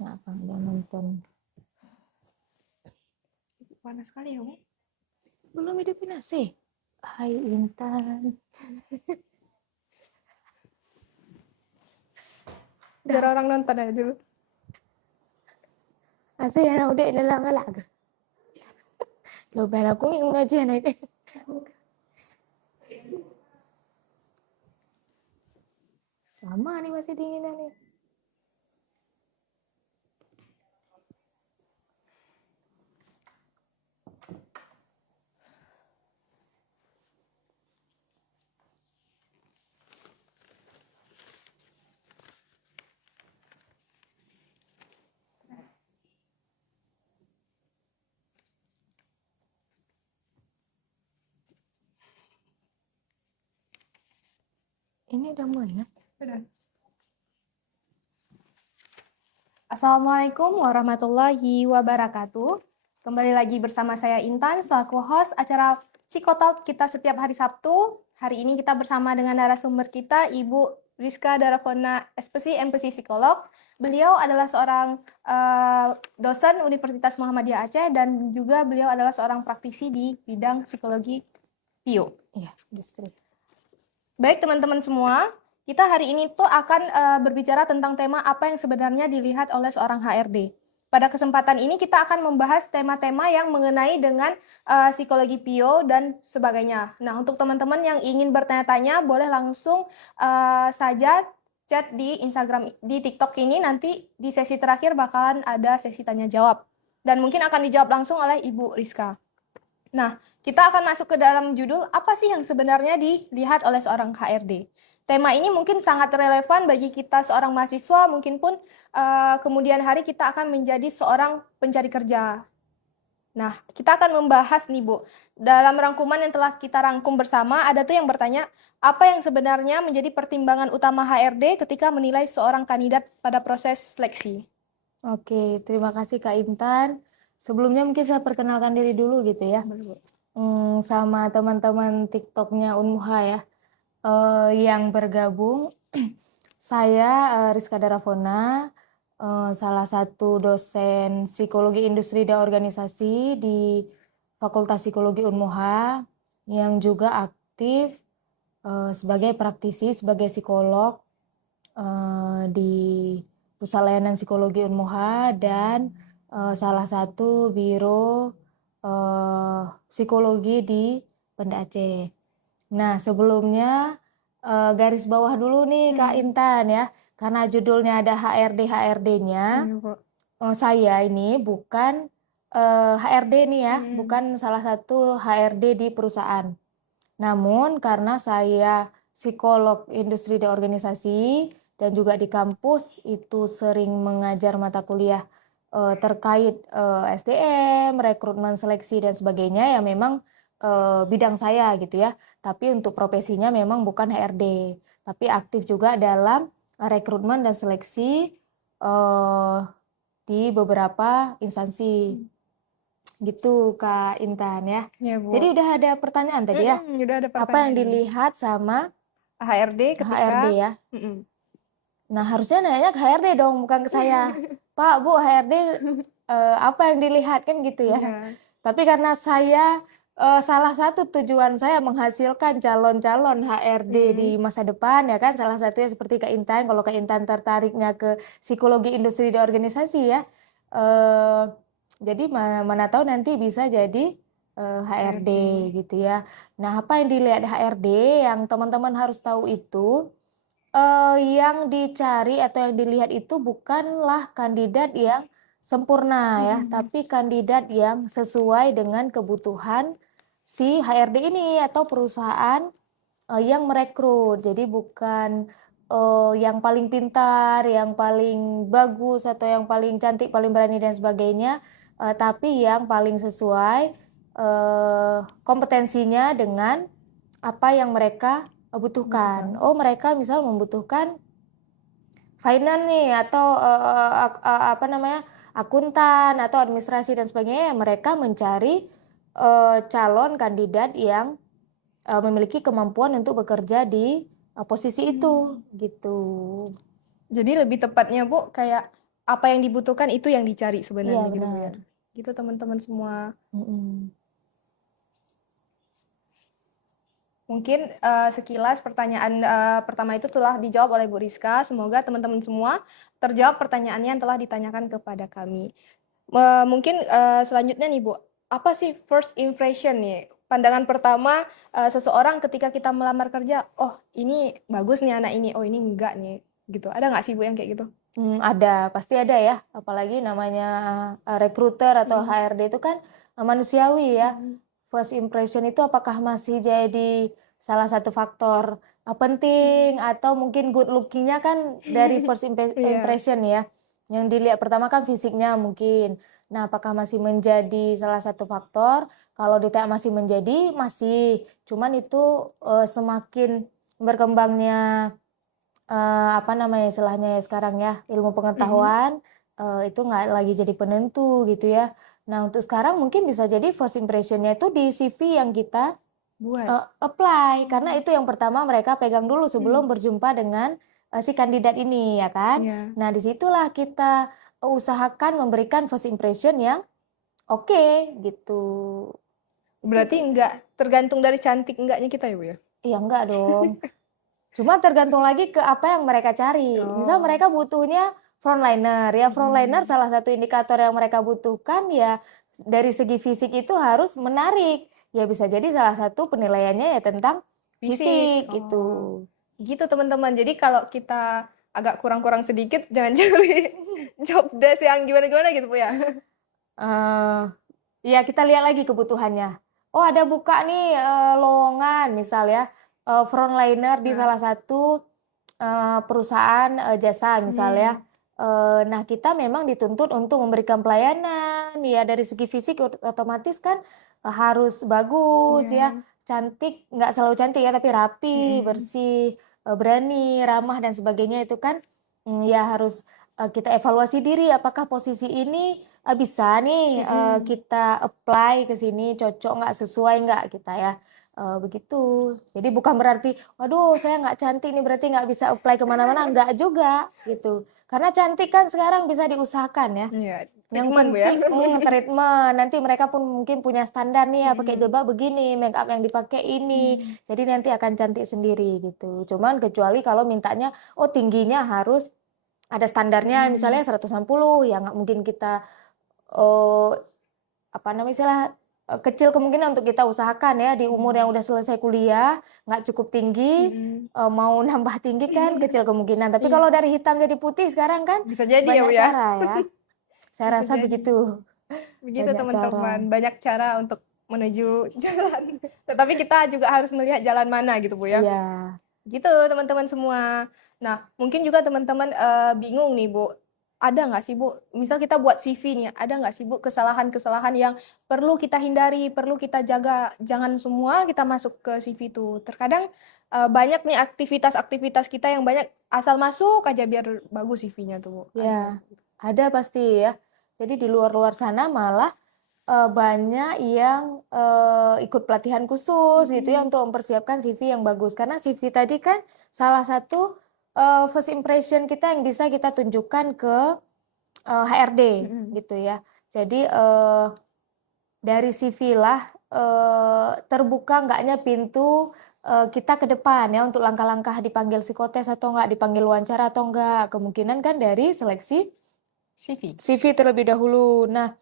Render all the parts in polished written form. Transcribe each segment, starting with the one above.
Kenapa nggak nonton? Panas sekali ya, Bu. Belum hidupin AC. Hai Intan. Biar orang nonton aja dulu. AC ya udah ini lah laga. Lo bela aku yang aja naik. Lama nih masih dinginan nih. Ini udah mulai ya? Udah. Assalamualaikum warahmatullahi wabarakatuh. Kembali lagi bersama saya Intan selaku host acara Psikotalk kita setiap hari Sabtu. Hari ini kita bersama dengan narasumber kita Ibu Rizka Darafona, SPSI, MPSI Psikolog. Beliau adalah seorang dosen Universitas Muhammadiyah Aceh dan juga beliau adalah seorang praktisi di bidang psikologi PIO. Iya, industri. Baik teman-teman semua, kita hari ini tuh akan berbicara tentang tema apa yang sebenarnya dilihat oleh seorang HRD. Pada kesempatan ini kita akan membahas tema-tema yang mengenai dengan psikologi PIO dan sebagainya. Nah, untuk teman-teman yang ingin bertanya-tanya, boleh langsung saja chat di Instagram, di TikTok ini. Nanti di sesi terakhir bakalan ada sesi tanya jawab. Dan mungkin akan dijawab langsung oleh Ibu Rizka. Nah, kita akan masuk ke dalam judul, apa sih yang sebenarnya dilihat oleh seorang HRD. Tema ini mungkin sangat relevan bagi kita seorang mahasiswa, mungkin pun kemudian hari kita akan menjadi seorang pencari kerja. Nah, kita akan membahas nih Bu, dalam rangkuman yang telah kita rangkum bersama, ada tuh yang bertanya, apa yang sebenarnya menjadi pertimbangan utama HRD ketika menilai seorang kandidat pada proses seleksi? Oke, terima kasih Kak Intan. Sebelumnya mungkin saya perkenalkan diri dulu gitu ya. Sama teman-teman TikToknya Unmuha ya. Yang bergabung, saya Rizka Darafona, salah satu dosen psikologi industri dan organisasi di Fakultas Psikologi Unmuha, yang juga aktif sebagai praktisi, sebagai psikolog di Pusat Layanan Psikologi Unmuha dan salah satu biro psikologi di Banda Aceh. Nah, sebelumnya garis bawah dulu nih Kak Intan ya, karena judulnya ada HRD-HRD-nya. Saya ini bukan HRD nih ya, bukan salah satu HRD di perusahaan. Namun karena saya psikolog industri dan organisasi dan juga di kampus itu sering mengajar mata kuliah terkait SDM, rekrutmen seleksi dan sebagainya, ya memang bidang saya gitu ya. Tapi untuk profesinya memang bukan HRD, tapi aktif juga dalam rekrutmen dan seleksi di beberapa instansi. Gitu Kak Intan ya. Ya, Bu. Jadi udah ada pertanyaan tadi ya? Udah ada Apa yang dilihat sama HRD ketika HRD ya? Nah, harusnya nanya ke HRD dong, bukan ke saya. Pak, Bu, HRD apa yang dilihat kan gitu ya? Tapi karena saya salah satu tujuan saya menghasilkan calon-calon HRD di masa depan ya kan, salah satunya seperti Kak Intan. Kalau Kak Intan tertariknya ke psikologi industri dan organisasi ya, jadi mana tahu nanti bisa jadi HRD gitu ya. Nah, apa yang dilihat HRD yang teman-teman harus tahu itu, yang dicari atau yang dilihat itu bukanlah kandidat yang sempurna ya, tapi kandidat yang sesuai dengan kebutuhan si HRD ini atau perusahaan yang merekrut. Jadi bukan yang paling pintar, yang paling bagus atau yang paling cantik, paling berani dan sebagainya, tapi yang paling sesuai kompetensinya dengan apa yang mereka butuhkan. Oh, mereka misal membutuhkan finance nih atau apa namanya, akuntan atau administrasi dan sebagainya, ya mereka mencari calon kandidat yang memiliki kemampuan untuk bekerja di posisi itu gitu. Jadi lebih tepatnya Bu, kayak apa yang dibutuhkan itu yang dicari Iya sebenarnya gitu Bu ya. benar. Gitu teman-teman semua. Mm-mm. Mungkin sekilas pertanyaan pertama itu telah dijawab oleh Bu Rizka. Semoga teman-teman semua terjawab pertanyaannya yang telah ditanyakan kepada kami. Mungkin selanjutnya nih Bu, apa sih first impression nih? Pandangan pertama seseorang ketika kita melamar kerja, oh ini bagus nih anak ini, oh ini enggak nih, gitu. Ada nggak sih Bu yang kayak gitu? Ada, pasti ada ya. Apalagi namanya recruiter atau Hmm. HRD itu kan manusiawi ya. Hmm. First impression itu apakah masih jadi salah satu faktor penting atau mungkin good lookingnya kan dari first Iya. impression ya. Yang dilihat pertama kan fisiknya mungkin. Nah, apakah masih menjadi salah satu faktor? Kalau ditanya masih menjadi, masih. Cuman itu semakin berkembangnya apa namanya istilahnya ya sekarang ya ilmu Mm-mm. pengetahuan itu nggak lagi jadi penentu gitu ya. Nah untuk sekarang mungkin bisa jadi first impressionnya itu di CV yang kita Buat. apply karena itu yang pertama mereka pegang dulu sebelum Hmm. berjumpa dengan si kandidat ini ya kan. Iya. Nah disitulah kita usahakan memberikan first impression yang oke gitu. Berarti enggak tergantung dari cantik enggaknya kita ya Bu ya? Ya enggak dong. Cuma tergantung lagi ke apa yang mereka cari. Misal Oh. mereka butuhnya frontliner, ya frontliner Hmm. salah satu indikator yang mereka butuhkan ya dari segi fisik itu harus menarik. Ya bisa jadi salah satu penilaiannya ya tentang Fisik. fisik gitu. Oh. Gitu teman-teman. Jadi kalau kita agak kurang-kurang sedikit, jangan cari job desk yang gimana-gimana gitu Bu ya. eh ya kita lihat lagi kebutuhannya. Oh ada buka nih lowongan misal ya frontliner di Nah. salah satu perusahaan jasa misalnya. Hmm. Nah kita memang dituntut untuk memberikan pelayanan ya dari segi fisik otomatis kan harus bagus ya Iya. cantik nggak selalu cantik ya tapi rapi Mm-mm. bersih berani ramah dan sebagainya itu kan ya harus kita evaluasi diri apakah posisi ini bisa nih Mm-mm. kita apply ke sini cocok nggak sesuai nggak kita ya. Begitu. Jadi bukan berarti, waduh saya nggak cantik nih berarti nggak bisa apply kemana-mana. Nggak juga gitu. Karena cantik kan sekarang bisa diusahakan ya. Iya, Yang treatment Bu ya. penting treatment. Nanti mereka pun mungkin punya standar nih ya pakai Mm-mm. jilbab begini, make up yang dipakai ini. Hmm. Jadi nanti akan cantik sendiri gitu. Cuman kecuali kalau mintanya, oh tingginya harus ada standarnya misalnya Mm-mm. 160 ya nggak mungkin kita eh, apa namanya istilah kecil kemungkinan untuk kita usahakan ya di umur yang Hmm. udah selesai kuliah nggak cukup tinggi Mm-mm. mau nambah tinggi kan kecil kemungkinan tapi Iya. kalau dari hitam jadi putih sekarang kan Bisa jadi ya Bu banyak ya. cara ya saya Bisa rasa jadi. begitu Begitu banyak cara. teman-teman, banyak cara untuk menuju jalan. Tetapi kita juga harus melihat jalan mana gitu Bu ya. Iya. Gitu teman-teman semua. Nah, mungkin juga teman-teman bingung nih Bu. Ada nggak sih Bu, misal kita buat CV nih, ada nggak sih Bu kesalahan-kesalahan yang perlu kita hindari, perlu kita jaga, jangan semua kita masuk ke CV itu. Terkadang banyak nih aktivitas-aktivitas kita yang banyak asal masuk aja biar bagus CV-nya tuh Bu. Ada nggak Ya sih? ada pasti ya jadi di luar-luar sana malah banyak yang ikut pelatihan khusus gitu ya Mm-mm. untuk mempersiapkan CV yang bagus. Karena CV tadi kan salah satu first impression kita yang bisa kita tunjukkan ke HRD Mm-mm. gitu ya. Jadi dari CV lah terbuka enggaknya pintu kita ke depan ya untuk langkah-langkah dipanggil psikotes atau enggak, dipanggil wawancara atau enggak. Kemungkinan kan dari seleksi CV. CV terlebih dahulu. Nah,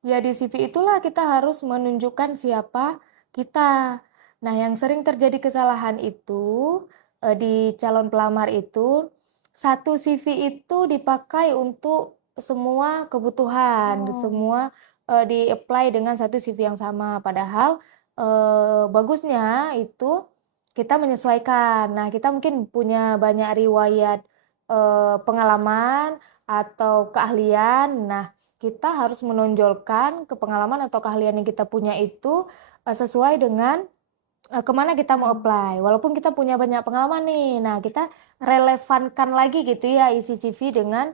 ya di CV itulah kita harus menunjukkan siapa kita. Nah, yang sering terjadi kesalahan itu di calon pelamar itu satu CV itu dipakai untuk semua kebutuhan, Oh. semua di-apply dengan satu CV yang sama. Padahal bagusnya itu kita menyesuaikan. Nah, kita mungkin punya banyak riwayat pengalaman atau keahlian. Nah, kita harus menonjolkan kepengalaman atau keahlian yang kita punya itu sesuai dengan kemana kita mau Hmm. apply. Walaupun kita punya banyak pengalaman nih, nah kita relevankan lagi gitu ya isi CV dengan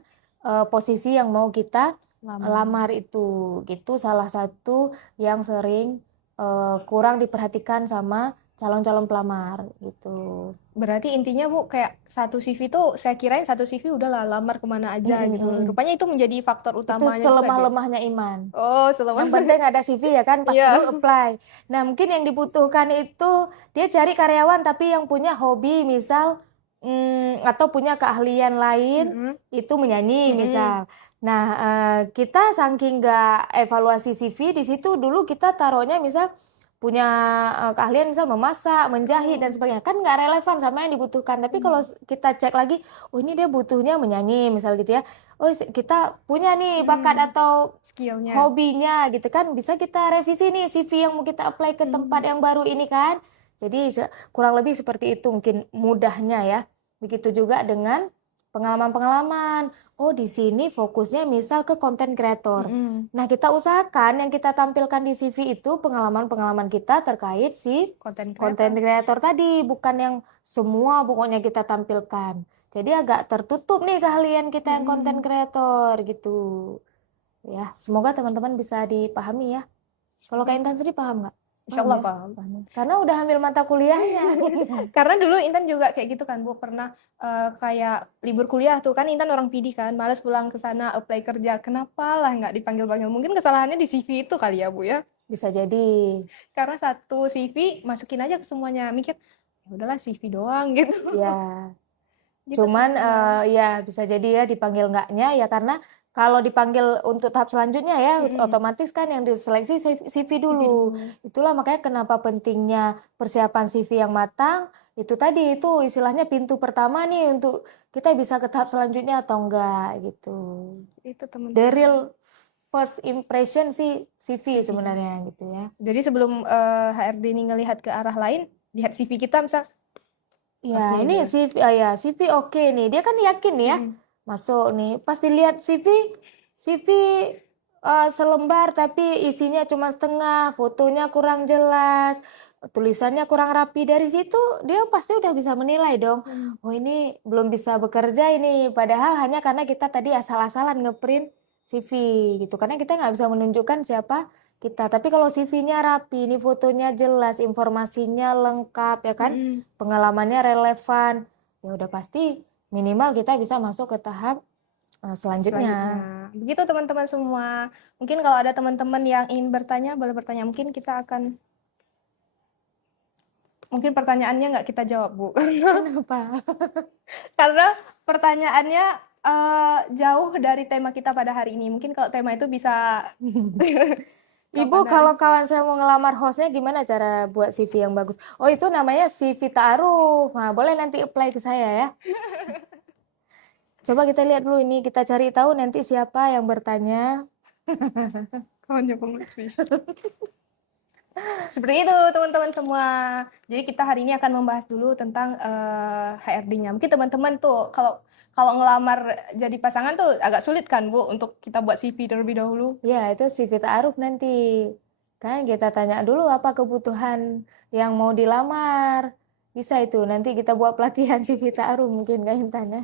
posisi yang mau kita Lama. lamar itu. Gitu salah satu yang sering kurang diperhatikan sama calon-calon pelamar gitu. Berarti intinya Bu, kayak satu CV tuh saya kirain satu CV udahlah lamar kemana aja gitu. Mm-mm. Rupanya itu menjadi faktor Itu utamanya juga Bu ya. selemah-lemahnya iman. Oh, selama. Yang penting ada CV ya kan, pas Iya. perlu apply. Nah, mungkin yang dibutuhkan itu dia cari karyawan tapi yang punya hobi, misal atau punya keahlian lain, Mm-mm. itu menyanyi Mm-mm. misal. Nah, kita saking nggak evaluasi CV di situ dulu kita taruhnya misal punya keahlian misal memasak, menjahit dan Oh. sebagainya, kan nggak relevan sama yang dibutuhkan. Tapi kalau kita cek lagi, oh ini dia butuhnya menyanyi misal gitu ya. Oh kita punya nih bakat Mm. atau Skillnya. hobinya gitu kan, bisa kita revisi nih CV yang mau kita apply ke tempat yang baru ini kan. Jadi kurang lebih seperti itu mungkin mudahnya ya. Begitu juga dengan pengalaman-pengalaman. Oh di sini fokusnya misal ke konten kreator. Mm-mm. Nah kita usahakan yang kita tampilkan di CV itu pengalaman-pengalaman kita terkait si Konten konten kreator. kreator tadi, bukan yang semua pokoknya kita tampilkan. Jadi agak tertutup nih keahlian kita yang konten Mm-mm. kreator gitu. Ya, semoga teman-teman bisa dipahami ya. Kalau Kak Seperti itu. Intan sendiri paham nggak? Insya Paham Allah ya? paham. Paham ya? Karena udah ambil mata kuliahnya. Karena dulu Intan juga kayak gitu kan Bu, pernah kayak libur kuliah tuh kan Intan orang PD kan, males pulang ke sana apply kerja. Kenapa lah nggak dipanggil-panggil? Mungkin kesalahannya di CV itu kali ya Bu ya. Bisa jadi. Karena satu CV masukin aja ke semuanya, mikir ya udahlah CV doang gitu. Ya, Gitu cuman teman-teman. ya bisa jadi ya dipanggil enggaknya ya karena kalau dipanggil untuk tahap selanjutnya ya Mm-mm. otomatis kan yang diseleksi CV CV dulu. dulu. Itulah makanya kenapa pentingnya persiapan CV yang matang. Itu tadi itu istilahnya pintu pertama nih untuk kita bisa ke tahap selanjutnya atau enggak gitu. Itu The teman-teman. real first impression sih CV CV. sebenarnya gitu ya. Jadi sebelum HRD ini ngelihat ke arah lain, lihat CV kita misal, Ya, oke ini dia. ya CV oke nih. Dia kan yakin nih ya. Mm-mm. Masuk nih. Pas dilihat CV selembar tapi isinya cuma setengah, fotonya kurang jelas, tulisannya kurang rapi. Dari situ dia pasti udah bisa menilai dong. Hmm. Oh, ini belum bisa bekerja ini. Padahal hanya karena kita tadi asal-asalan ngeprint CV gitu. Karena kita nggak bisa menunjukkan siapa kita. Tapi kalau CV-nya rapi, ini fotonya jelas, informasinya lengkap ya kan? Mm-mm. Pengalamannya relevan, ya udah pasti minimal kita bisa masuk ke tahap selanjutnya. Selanjutnya. Begitu teman-teman semua. Mungkin kalau ada teman-teman yang ingin bertanya, boleh bertanya. Mungkin pertanyaannya nggak kita jawab, Bu. Kenapa? Karena pertanyaannya jauh dari tema kita pada hari ini. Mungkin kalau tema itu bisa Ibu, kapan hari. kalau kawan saya mau ngelamar hostnya gimana cara buat CV yang bagus? Oh, itu namanya CV ta'aruf. Nah, boleh nanti apply ke saya ya. Coba kita lihat dulu ini, kita cari tahu nanti siapa yang bertanya. Kawannya pengurus Wish. Seperti itu teman-teman semua. Jadi kita hari ini akan membahas dulu tentang HRD-nya. Mungkin teman-teman tuh kalau ngelamar jadi pasangan tuh agak sulit kan Bu untuk kita buat CV terlebih dahulu. Ya, itu CV ta'aruf nanti. Kan kita tanya dulu apa kebutuhan yang mau dilamar. Bisa itu, nanti kita buat pelatihan CV ta'aruf mungkin kan Intan ya.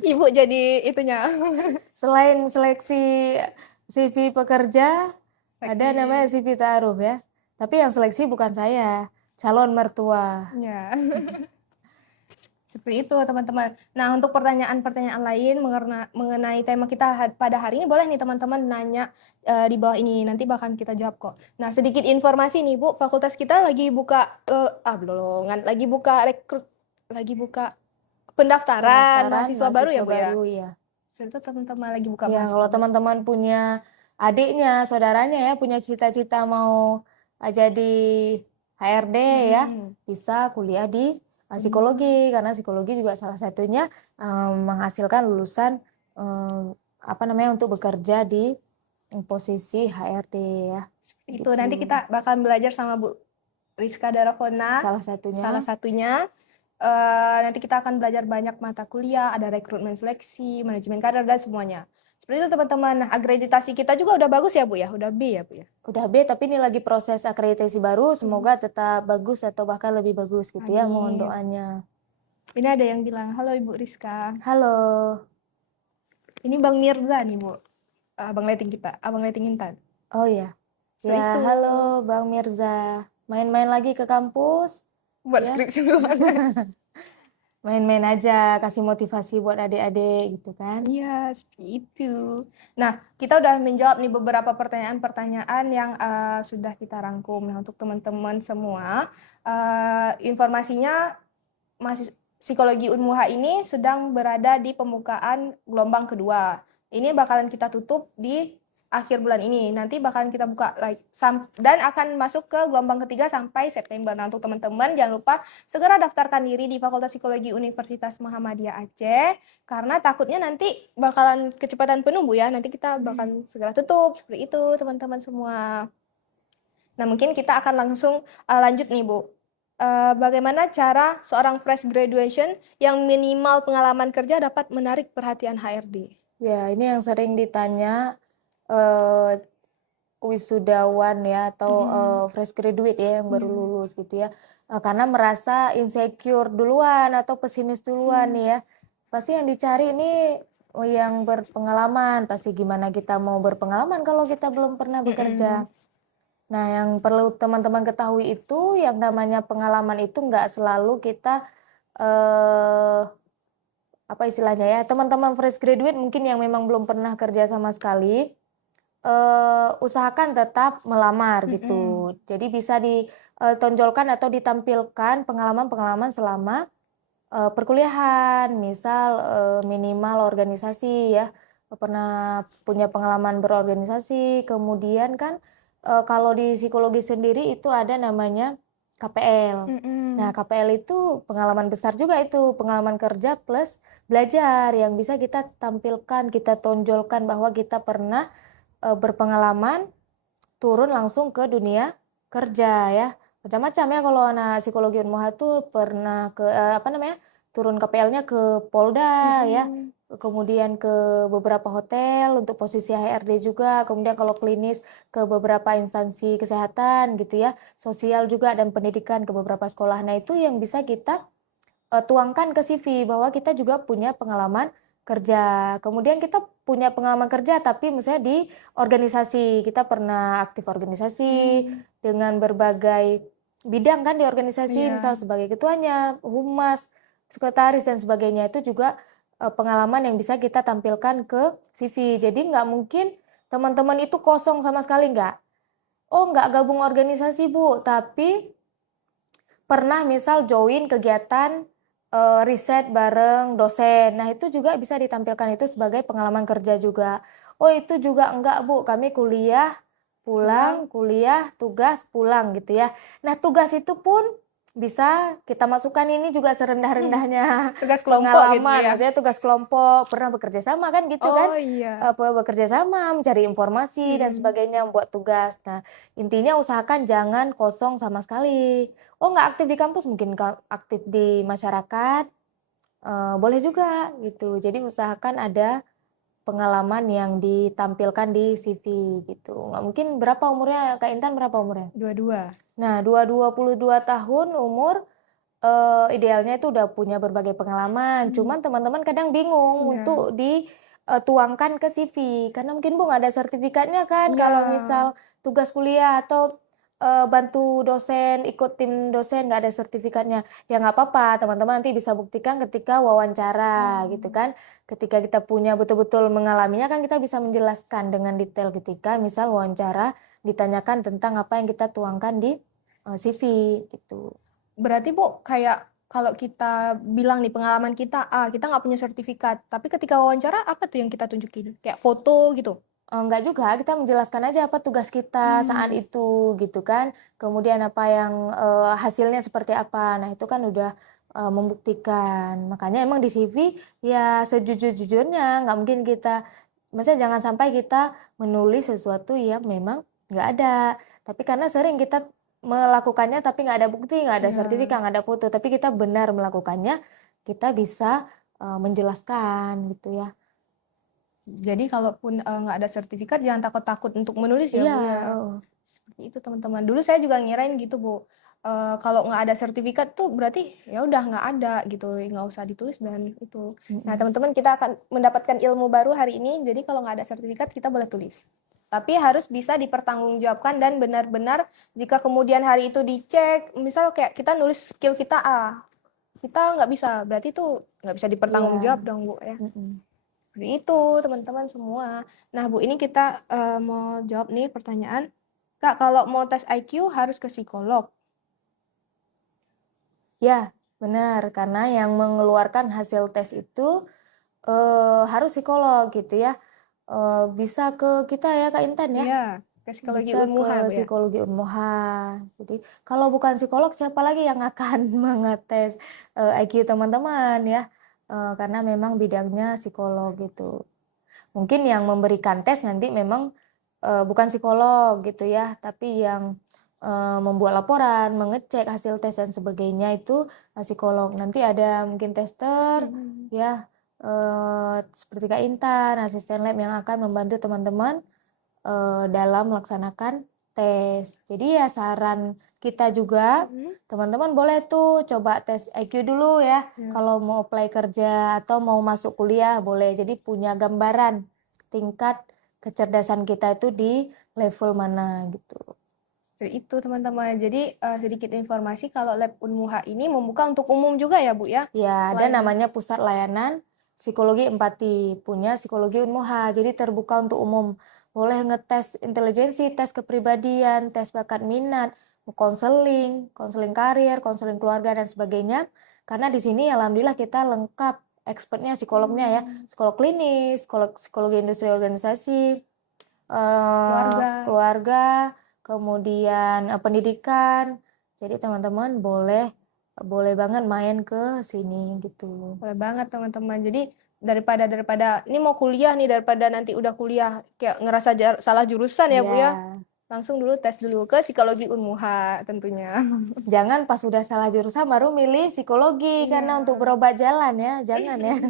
Ibu jadi itunya. Selain seleksi CV pekerja, ada namanya Lagi. CV ta'aruf ya. Tapi yang seleksi bukan saya, calon mertua. Ya. Seperti itu teman-teman. Nah untuk pertanyaan-pertanyaan lain mengenai tema kita pada hari ini boleh nih teman-teman nanya di bawah ini. Nanti bakal kita jawab kok. Nah sedikit informasi nih Bu, fakultas kita lagi buka lagi buka pendaftaran Pendaftaran mahasiswa baru ya mahasiswa Bu ya. baru ya. Seperti itu teman-teman lagi buka Ya, mahasiswa kalau baru. teman-teman punya adiknya, saudaranya ya, punya cita-cita mau jadi HRD ya, Mm-mm. bisa kuliah di psikologi, Hmm. karena psikologi juga salah satunya menghasilkan lulusan apa namanya untuk bekerja di posisi HRD ya, Seperti itu. gitu. Nanti kita bakal belajar sama Bu Rizka Darahona. Salah satunya. Salah satunya nanti kita akan belajar banyak mata kuliah, ada rekrutmen seleksi, manajemen karir, dan semuanya. Seperti itu teman-teman. Nah, akreditasi kita juga udah bagus ya Bu ya? Udah B ya Bu ya? Udah B, tapi ini lagi proses akreditasi baru, semoga tetap bagus atau bahkan lebih bagus gitu ya, mohon Amin. doanya. Ini ada yang bilang, halo Ibu Rizka. Halo. Ini Bang Mirza nih Bu. Abang Leting kita, Abang Leting Intan. Oh ya. Seperti Ya, itu. halo Bang Mirza. Main-main lagi ke kampus? buat ya. skripsi duluan. Main-main aja, kasih motivasi buat adik-adik gitu kan. Iya, seperti itu. Nah, kita udah menjawab nih beberapa pertanyaan-pertanyaan yang sudah kita rangkum. Nah, untuk teman-teman semua, informasinya masih psikologi Unmuha ini sedang berada di pembukaan gelombang kedua. Ini bakalan kita tutup di akhir bulan ini. Nanti bakalan kita buka dan akan masuk ke gelombang ketiga sampai September. Nah, untuk teman-teman jangan lupa segera daftarkan diri di Fakultas Psikologi Universitas Muhammadiyah Aceh karena takutnya nanti bakalan kecepatan penuh Bu ya. Nanti kita bakalan segera tutup seperti itu teman-teman semua. Nah, mungkin kita akan langsung lanjut nih Bu. Bagaimana cara seorang fresh graduation yang minimal pengalaman kerja dapat menarik perhatian HRD? Ya, ini yang sering ditanya wisudawan ya atau fresh graduate ya yang baru lulus gitu ya. Karena merasa insecure duluan atau pesimis duluan nih ya. Pasti yang dicari ini yang berpengalaman. Pasti gimana kita mau berpengalaman kalau kita belum pernah bekerja. Nah, yang perlu teman-teman ketahui itu yang namanya pengalaman itu nggak selalu kita apa istilahnya ya, teman-teman fresh graduate mungkin yang memang belum pernah kerja sama sekali, usahakan tetap melamar gitu. Jadi bisa ditonjolkan atau ditampilkan pengalaman-pengalaman selama perkuliahan, misal minimal organisasi ya, pernah punya pengalaman berorganisasi, kemudian kan kalau di psikologi sendiri itu ada namanya KPL. Nah, KPL itu pengalaman besar juga itu, pengalaman kerja plus belajar yang bisa kita tampilkan, kita tonjolkan bahwa kita pernah berpengalaman turun langsung ke dunia kerja ya. Macam-macam ya kalau anak psikologi Unmuha tuh pernah ke turun KPL-nya ke Polda ya. Kemudian ke beberapa hotel untuk posisi HRD juga, kemudian kalau klinis ke beberapa instansi kesehatan gitu ya, sosial juga dan pendidikan ke beberapa sekolah. Nah, itu yang bisa kita tuangkan ke CV bahwa kita juga punya pengalaman kerja. Kemudian kita punya pengalaman kerja tapi misalnya di organisasi, kita pernah aktif organisasi dengan berbagai bidang kan di organisasi, misal sebagai ketuanya, humas, sekretaris dan sebagainya. Itu juga pengalaman yang bisa kita tampilkan ke CV. Jadi nggak mungkin teman-teman itu kosong sama sekali nggak. Oh, nggak gabung organisasi Bu, tapi pernah misal join kegiatan riset bareng dosen. Nah, itu juga bisa ditampilkan itu sebagai pengalaman kerja juga. Oh, itu juga enggak Bu, kami kuliah, pulang, kuliah, tugas, pulang gitu ya. Nah, tugas itu pun bisa kita masukkan ini juga serendah-rendahnya Tugas kelompok gitu pengalaman, ya. maksudnya tugas kelompok, pernah bekerja sama kan gitu kan? Oh iya. Bekerja sama, mencari informasi dan sebagainya, membuat tugas. Nah, intinya usahakan jangan kosong sama sekali. Oh, nggak aktif di kampus, mungkin aktif di masyarakat, boleh juga gitu. Jadi usahakan ada pengalaman yang ditampilkan di CV gitu. Nggak mungkin berapa umurnya, Kak Intan berapa umurnya? 22. Nah, 22 tahun umur idealnya itu udah punya berbagai pengalaman. Cuman teman-teman kadang bingung untuk dituangkan ke CV karena mungkin Bu nggak ada sertifikatnya kan. Kalau misal tugas kuliah atau bantu dosen, ikut tim dosen nggak ada sertifikatnya, ya nggak apa-apa. Teman-teman nanti bisa buktikan ketika wawancara gitu kan. Ketika kita punya betul-betul mengalaminya kan kita bisa menjelaskan dengan detail ketika misal wawancara ditanyakan tentang apa yang kita tuangkan di CV gitu. Berarti Bu, kayak kalau kita bilang nih pengalaman kita, kita nggak punya sertifikat, tapi ketika wawancara apa tuh yang kita tunjukin? Kayak foto gitu? Enggak juga, kita menjelaskan aja apa tugas kita saat itu gitu kan. Kemudian apa yang hasilnya seperti apa. Nah, itu kan udah membuktikan. Makanya emang di CV ya sejujur-jujurnya, nggak mungkin kita, maksudnya jangan sampai kita menulis sesuatu yang memang nggak ada. Tapi karena sering kita melakukannya tapi nggak ada bukti, nggak ada sertifikat, nggak ada foto, tapi kita benar melakukannya, kita bisa menjelaskan gitu ya. Jadi kalaupun nggak ada sertifikat, jangan takut-takut untuk menulis ya Bu Iya, ya. Seperti itu teman-teman. Dulu saya juga ngirain gitu Bu. Kalau nggak ada sertifikat tuh berarti ya udah nggak ada gitu, nggak usah ditulis dan itu. Nah teman-teman, kita akan mendapatkan ilmu baru hari ini. Jadi kalau nggak ada sertifikat kita boleh tulis. tapi harus bisa dipertanggungjawabkan dan benar-benar jika kemudian hari itu dicek, misal kayak kita nulis skill kita A, kita nggak bisa, berarti itu nggak bisa dipertanggungjawab dong Bu ya. Seperti itu teman-teman semua. Nah Bu, ini kita mau jawab nih pertanyaan. Kak, kalau mau tes IQ harus ke psikolog? Ya, benar. Karena yang mengeluarkan hasil tes itu harus psikolog gitu ya. Bisa ke kita ya Kak Intan ya. Iya, ke psikologi Bisa Unmuha ke Bu ya. psikologi Unmuha. Jadi kalau bukan psikolog siapa lagi yang akan mengetes IQ teman-teman ya? Karena memang bidangnya psikolog gitu. Mungkin yang memberikan tes nanti memang bukan psikolog gitu ya, tapi yang membuat laporan, mengecek hasil tes dan sebagainya itu psikolog. Nanti ada mungkin tester ya, seperti Kak Intan, asisten lab yang akan membantu teman-teman dalam melaksanakan tes. Jadi ya saran kita juga, teman-teman boleh tuh coba tes IQ dulu ya. Kalau mau apply kerja atau mau masuk kuliah boleh. Jadi punya gambaran tingkat kecerdasan kita itu di level mana gitu. Jadi itu teman-teman. Jadi sedikit informasi kalau Lab Unmuha ini membuka untuk umum juga ya Bu ya? Ya, ada Selain namanya Pusat Layanan Psikologi Empati, punya Psikologi Unmuha. Jadi terbuka untuk umum. Boleh ngetes intelijensi, tes kepribadian, tes bakat minat, konseling, konseling karir, konseling keluarga dan sebagainya. Karena di sini alhamdulillah kita lengkap, expertnya psikolognya ya, psikolog klinis, psikologi industri organisasi, keluarga, kemudian pendidikan. Jadi teman-teman boleh banget main ke sini gitu. Boleh banget teman-teman. Jadi daripada ini mau kuliah nih, daripada nanti udah kuliah kayak ngerasa salah jurusan ya Bu ya. Langsung dulu tes dulu ke psikologi Unmuha tentunya. Jangan pas sudah salah jurusan baru milih psikologi karena untuk berobat jalan ya, jangan ya.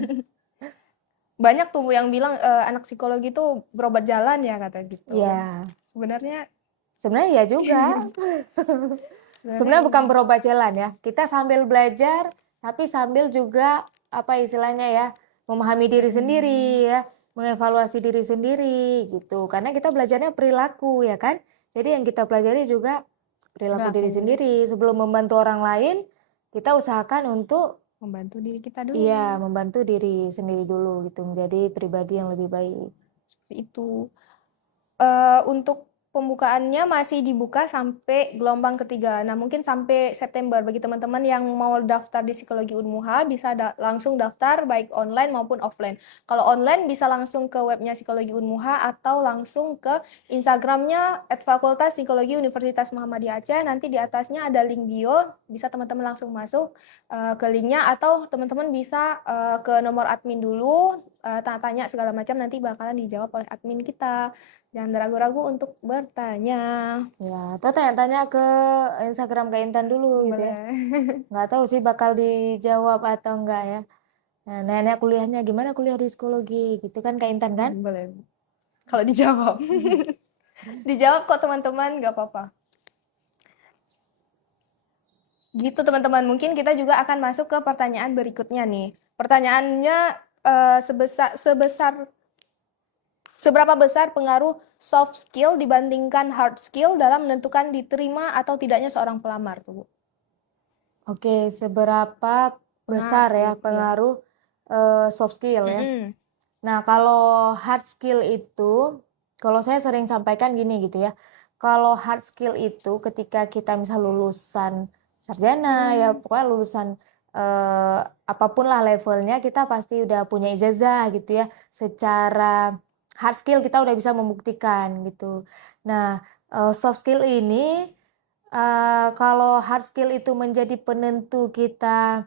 Banyak tuh Bu yang bilang anak psikologi itu berobat jalan ya kata gitu. Iya. Sebenarnya ya juga. Sebenarnya bukan berobat jalan ya. Kita sambil belajar tapi sambil juga apa istilahnya ya, memahami diri sendiri ya, mengevaluasi diri sendiri gitu. Karena kita belajarnya perilaku ya kan. Jadi yang kita pelajari juga perilaku diri sendiri. Sebelum membantu orang lain, kita usahakan untuk membantu diri kita dulu. Iya, membantu diri sendiri dulu gitu, menjadi pribadi yang lebih baik. Seperti itu. Untuk pembukaannya masih dibuka sampai gelombang ketiga. Nah, mungkin sampai September bagi teman-teman yang mau daftar di Psikologi Unmuha bisa langsung daftar baik online maupun offline. Kalau online bisa langsung ke webnya Psikologi Unmuha atau langsung ke Instagramnya @Fakultas Psikologi Universitas Muhammadiyah Aceh. Nanti di atasnya ada link bio, bisa teman-teman langsung masuk ke linknya atau teman-teman bisa ke nomor admin dulu, tanya segala macam nanti bakalan dijawab oleh admin kita. Jangan ragu-ragu untuk bertanya. Ya, atau tanya-tanya ke Instagram Kak Intan dulu gitu ya. Nggak tahu sih bakal dijawab atau enggak ya. Nah, nanya kuliahnya gimana kuliah di psikologi gitu kan Kak Intan kan? Boleh. Kalau dijawab. Dijawab kok teman-teman, nggak apa-apa. Gitu teman-teman, mungkin kita juga akan masuk ke pertanyaan berikutnya nih. Pertanyaannya seberapa besar pengaruh soft skill dibandingkan hard skill dalam menentukan diterima atau tidaknya seorang pelamar tuh, Bu? Oke, seberapa besar ya pengaruh soft skill ya? Nah, kalau hard skill itu, kalau saya sering sampaikan gini gitu ya, kalau hard skill itu ketika kita misal lulusan sarjana ya, pokoknya lulusan apapun lah levelnya, kita pasti udah punya ijazah gitu ya, secara hard skill kita udah bisa membuktikan gitu. Nah, soft skill ini kalau hard skill itu menjadi penentu kita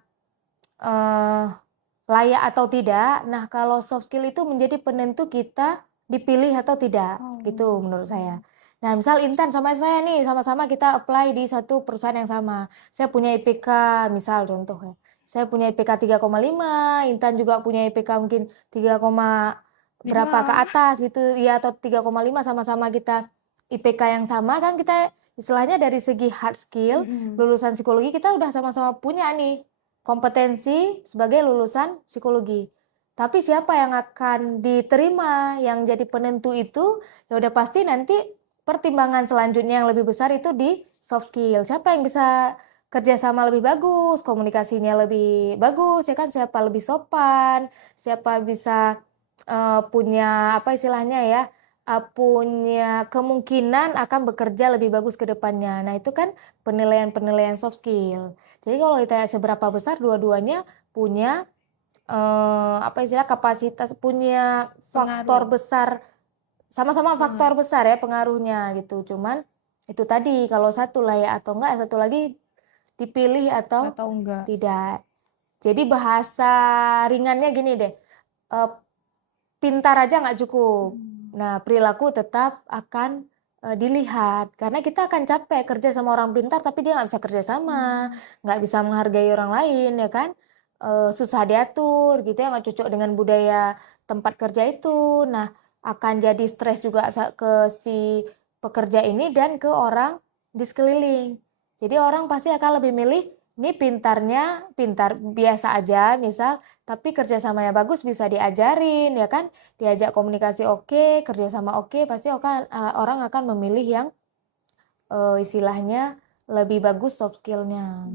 layak atau tidak, nah kalau soft skill itu menjadi penentu kita dipilih atau tidak, gitu menurut saya. Nah, misal Intan sama saya nih, sama-sama kita apply di satu perusahaan yang sama. Saya punya IPK, misal contoh ya. Saya punya IPK 3,5, Intan juga punya IPK mungkin 3, berapa ke atas gitu ya, atau 3,5, sama-sama kita IPK yang sama kan, kita istilahnya dari segi hard skill, lulusan psikologi kita udah sama-sama punya nih kompetensi sebagai lulusan psikologi. Tapi siapa yang akan diterima, yang jadi penentu itu, ya udah pasti nanti pertimbangan selanjutnya yang lebih besar itu di soft skill. Siapa yang bisa kerjasama lebih bagus, komunikasinya lebih bagus, ya kan? Siapa lebih sopan, siapa bisa punya apa istilahnya ya, punya kemungkinan akan bekerja lebih bagus ke depannya. Nah, itu kan penilaian-penilaian soft skill. Jadi kalau ditanya seberapa besar, dua-duanya punya apa istilah kapasitas, punya faktor Pengaruh. besar, sama-sama Heeh. faktor besar ya pengaruhnya gitu. Cuman itu tadi kalau satu layak atau enggak, satu lagi dipilih atau Atau enggak. tidak. Jadi bahasa ringannya gini deh, pintar aja nggak cukup. Nah, perilaku tetap akan dilihat karena kita akan capek kerja sama orang pintar tapi dia nggak bisa kerja sama, nggak bisa menghargai orang lain ya kan. Susah diatur gitu ya, nggak cocok dengan budaya tempat kerja itu. Nah, akan jadi stres juga ke si pekerja ini dan ke orang di sekeliling. Jadi orang pasti akan lebih milih ini pintar biasa aja misal, tapi kerjasamanya bagus, bisa diajarin ya kan, diajak komunikasi oke, kerjasama oke, pasti orang akan memilih yang istilahnya lebih bagus soft skillnya.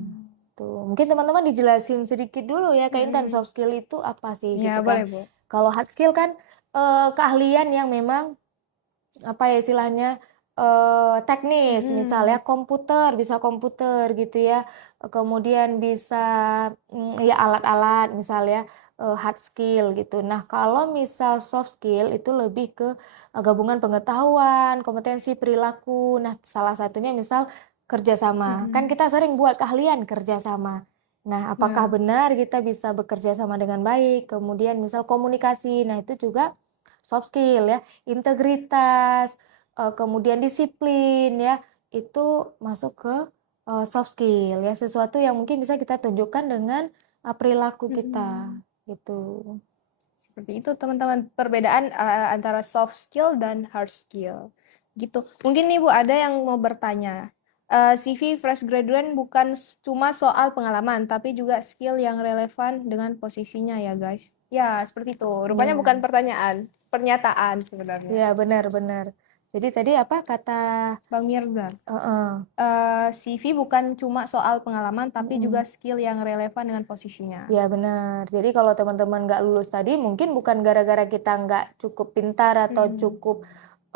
Tuh, mungkin teman-teman dijelasin sedikit dulu ya, Kak Intan, soft skill itu apa sih Ya, gitu boleh, kan. Bu. Kalau hard skill kan keahlian yang memang apa ya istilahnya teknis, misalnya bisa komputer gitu ya, kemudian bisa ya alat-alat misalnya hard skill gitu. Nah, kalau misal soft skill itu lebih ke gabungan pengetahuan, kompetensi perilaku. Nah, salah satunya misal kerjasama. Kan kita sering buat keahlian kerjasama. Nah, apakah Ya. benar kita bisa bekerja sama dengan baik? Kemudian misal komunikasi. Nah, itu juga soft skill ya, integritas, kemudian disiplin ya, itu masuk ke soft skill ya, sesuatu yang mungkin bisa kita tunjukkan dengan perilaku kita gitu. Seperti itu teman-teman, perbedaan antara soft skill dan hard skill. Gitu. Mungkin nih Bu ada yang mau bertanya. CV fresh graduate bukan cuma soal pengalaman, tapi juga skill yang relevan dengan posisinya ya guys. Ya, seperti itu. Rupanya Ya, bukan pertanyaan, pernyataan sebenarnya. ya benar-benar. Jadi tadi apa kata Bang Mirza, uh-uh. CV bukan cuma soal pengalaman, tapi juga skill yang relevan dengan posisinya. Ya benar. Jadi kalau teman-teman nggak lulus tadi, mungkin bukan gara-gara kita nggak cukup pintar atau cukup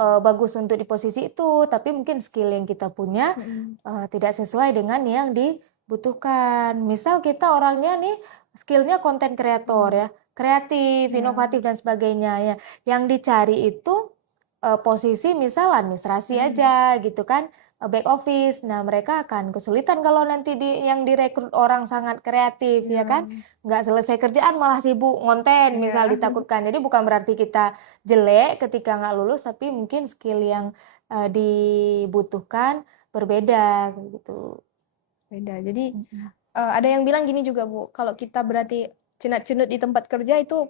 bagus untuk di posisi itu, tapi mungkin skill yang kita punya tidak sesuai dengan yang dibutuhkan. Misal kita orangnya nih skillnya konten kreator ya, kreatif, inovatif dan sebagainya ya. Yang dicari itu posisi misal administrasi aja gitu kan, back office. Nah, mereka akan kesulitan kalau nanti yang direkrut orang sangat kreatif ya kan, nggak selesai kerjaan malah sibuk ngonten misal, ditakutkan. Jadi bukan berarti kita jelek ketika nggak lulus, tapi mungkin skill yang dibutuhkan berbeda gitu. Beda. Jadi ada yang bilang gini juga Bu, kalau kita berarti cenut-cenut di tempat kerja itu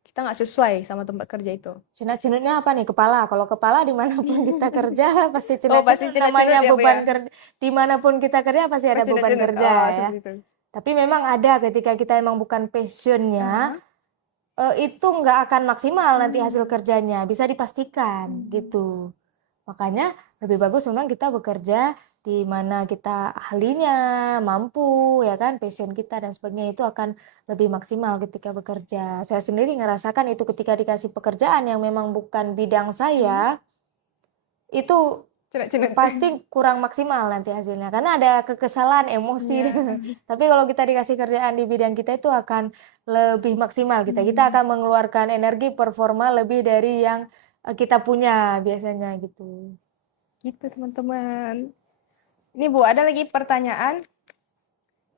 kita nggak sesuai sama tempat kerja itu. Cenut-cenutnya apa nih? Kepala. Kalau kepala dimanapun kita kerja pasti Oh, pasti cenut-cenut, cenut-cenut namanya ya Bu beban ya? kerja. Dimanapun kita kerja pasti ada Pasti beban cenut-cenut. kerja Oh, ya. seperti itu. Tapi memang ada ketika kita emang bukan passionnya, itu nggak akan maksimal nanti hasil kerjanya. Bisa dipastikan gitu. Makanya lebih bagus memang kita bekerja di mana kita ahlinya, mampu ya kan, passion kita dan sebagainya, itu akan lebih maksimal ketika bekerja. Saya sendiri ngerasakan itu ketika dikasih pekerjaan yang memang bukan bidang saya, itu Cenut-cenut. pasti kurang maksimal nanti hasilnya karena ada kekesalan, emosi. Tapi kalau kita dikasih kerjaan di bidang kita itu akan lebih maksimal kita. Kita akan mengeluarkan energi performa lebih dari yang kita punya biasanya gitu. Gitu teman-teman. Ini Bu, ada lagi pertanyaan.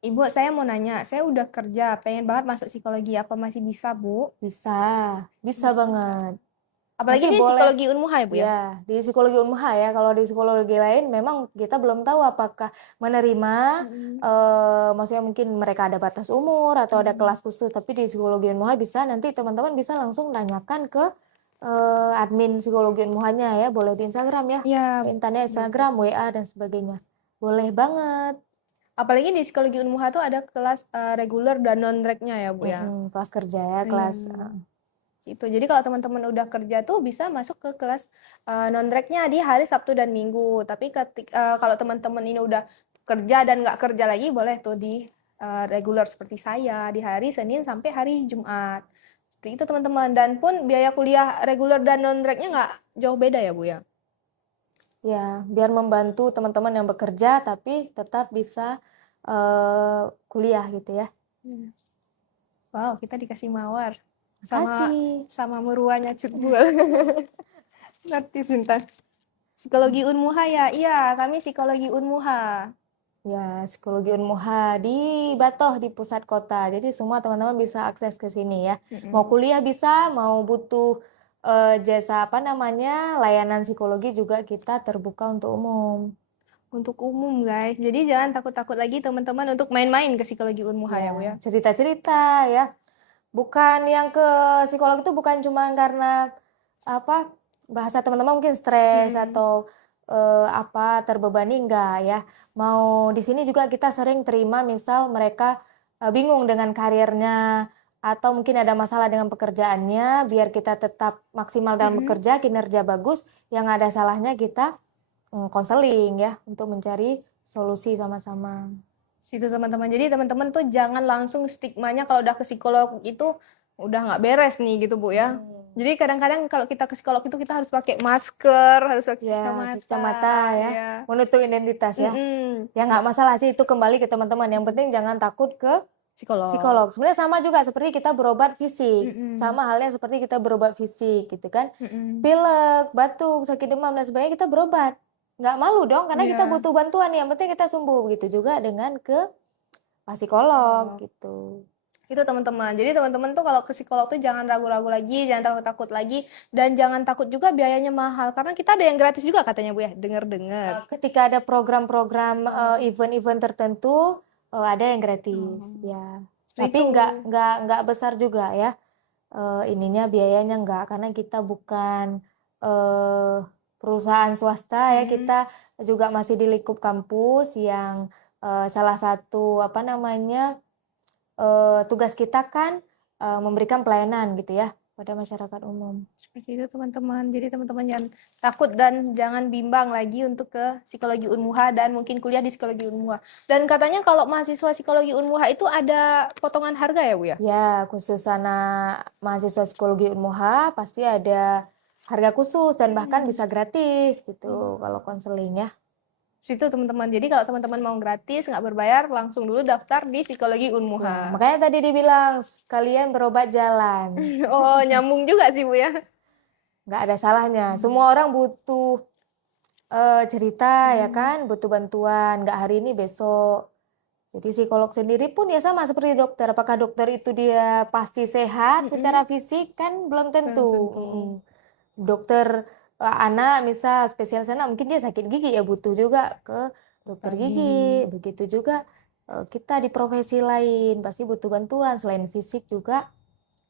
Ibu, saya mau nanya, saya udah kerja, pengen banget masuk psikologi, apa masih bisa Bu? Bisa banget. Apalagi Nanti di boleh. psikologi Unmuha ya Bu ya? Ya, di psikologi Unmuha ya. Kalau di psikologi lain memang kita belum tahu apakah menerima, maksudnya mungkin mereka ada batas umur atau ada kelas khusus. Tapi di psikologi Unmuha bisa, nanti teman-teman bisa langsung tanyakan ke admin psikologi Unmuhanya ya. Boleh di Instagram ya. Iya. Intannya Instagram, WA dan sebagainya. Boleh banget. Apalagi di psikologi Unmuha tuh ada kelas reguler dan non-reknya ya Bu ya. Kelas kerja ya, kelas Itu. Jadi kalau teman-teman udah kerja tuh bisa masuk ke kelas non-reknya di hari Sabtu dan Minggu. Tapi kalau teman-teman ini udah kerja dan nggak kerja lagi, boleh tuh di reguler seperti saya di hari Senin sampai hari Jumat. Seperti itu teman-teman. Dan pun biaya kuliah reguler dan non-reknya nggak jauh beda ya Bu ya. ya, biar membantu teman-teman yang bekerja tapi tetap bisa kuliah gitu ya. Wow, kita dikasih mawar Makasih. sama meruanya Cutbul. Ngerti sebentar. Psikologi Unmuha ya? Iya, kami psikologi Unmuha. Ya, psikologi Unmuha di Batoh di pusat kota. Jadi semua teman-teman bisa akses ke sini ya. Mau kuliah bisa, mau butuh jasa apa namanya layanan psikologi juga kita terbuka untuk umum. Untuk umum guys. Jadi jangan takut-takut lagi teman-teman untuk main-main ke psikologi Unmuha ya Bu ya. Cerita-cerita ya. Bukan yang ke psikolog itu bukan cuma karena apa bahasa teman-teman mungkin stres atau terbebani enggak ya. Mau di sini juga kita sering terima misal mereka bingung dengan karirnya atau mungkin ada masalah dengan pekerjaannya, biar kita tetap maksimal dalam bekerja, kinerja bagus, yang ada salahnya kita konseling ya untuk mencari solusi sama-sama. Situ teman-teman. Jadi teman-teman tuh jangan langsung stigmanya kalau udah ke psikolog itu udah nggak beres nih gitu Bu ya. Jadi kadang-kadang kalau kita ke psikolog itu kita harus pakai masker, harus pakai kacamata ya, menutup identitas ya. Ya nggak masalah sih, itu kembali ke teman-teman. Yang penting jangan takut ke psikolog. Sebenarnya sama juga seperti kita berobat fisik, sama halnya seperti kita berobat fisik gitu kan. Pilek, batuk, sakit demam dan sebagainya kita berobat. Nggak malu dong, karena kita butuh bantuan. Yang penting kita sembuh. Begitu juga dengan ke psikolog gitu. Itu teman-teman. Jadi teman-teman tuh kalau ke psikolog tuh jangan ragu-ragu lagi, jangan takut-takut lagi, dan jangan takut juga biayanya mahal. Karena kita ada yang gratis juga katanya Bu ya, dengar-dengar. Ketika ada program-program event-event tertentu, ada yang gratis ya. Tapi nggak besar juga ya. Ininya biayanya nggak, karena kita bukan perusahaan swasta ya, kita juga masih di lingkup kampus yang salah satu apa namanya tugas kita kan memberikan pelayanan gitu ya pada masyarakat umum. Seperti itu teman-teman. Jadi teman-teman jangan takut dan jangan bimbang lagi untuk ke psikologi Unmuha dan mungkin kuliah di psikologi Unmuha. Dan katanya kalau mahasiswa psikologi Unmuha itu ada potongan harga ya Bu ya? Ya, khusus anak mahasiswa psikologi Unmuha pasti ada harga khusus dan bahkan bisa gratis gitu kalau konseling ya. Situ teman-teman. Jadi kalau teman-teman mau gratis nggak berbayar, langsung dulu daftar di psikologi Unmuha. Makanya tadi dibilang kalian berobat jalan. Oh, nyambung juga sih Bu ya. Nggak ada salahnya. Semua orang butuh cerita ya kan, butuh bantuan. Nggak hari ini besok. Jadi psikolog sendiri pun ya sama seperti dokter. Apakah dokter itu dia pasti sehat secara fisik kan belum tentu. Dokter anak misal spesialis anak mungkin dia sakit gigi ya butuh juga ke dokter gigi. Begitu juga kita di profesi lain pasti butuh bantuan selain fisik juga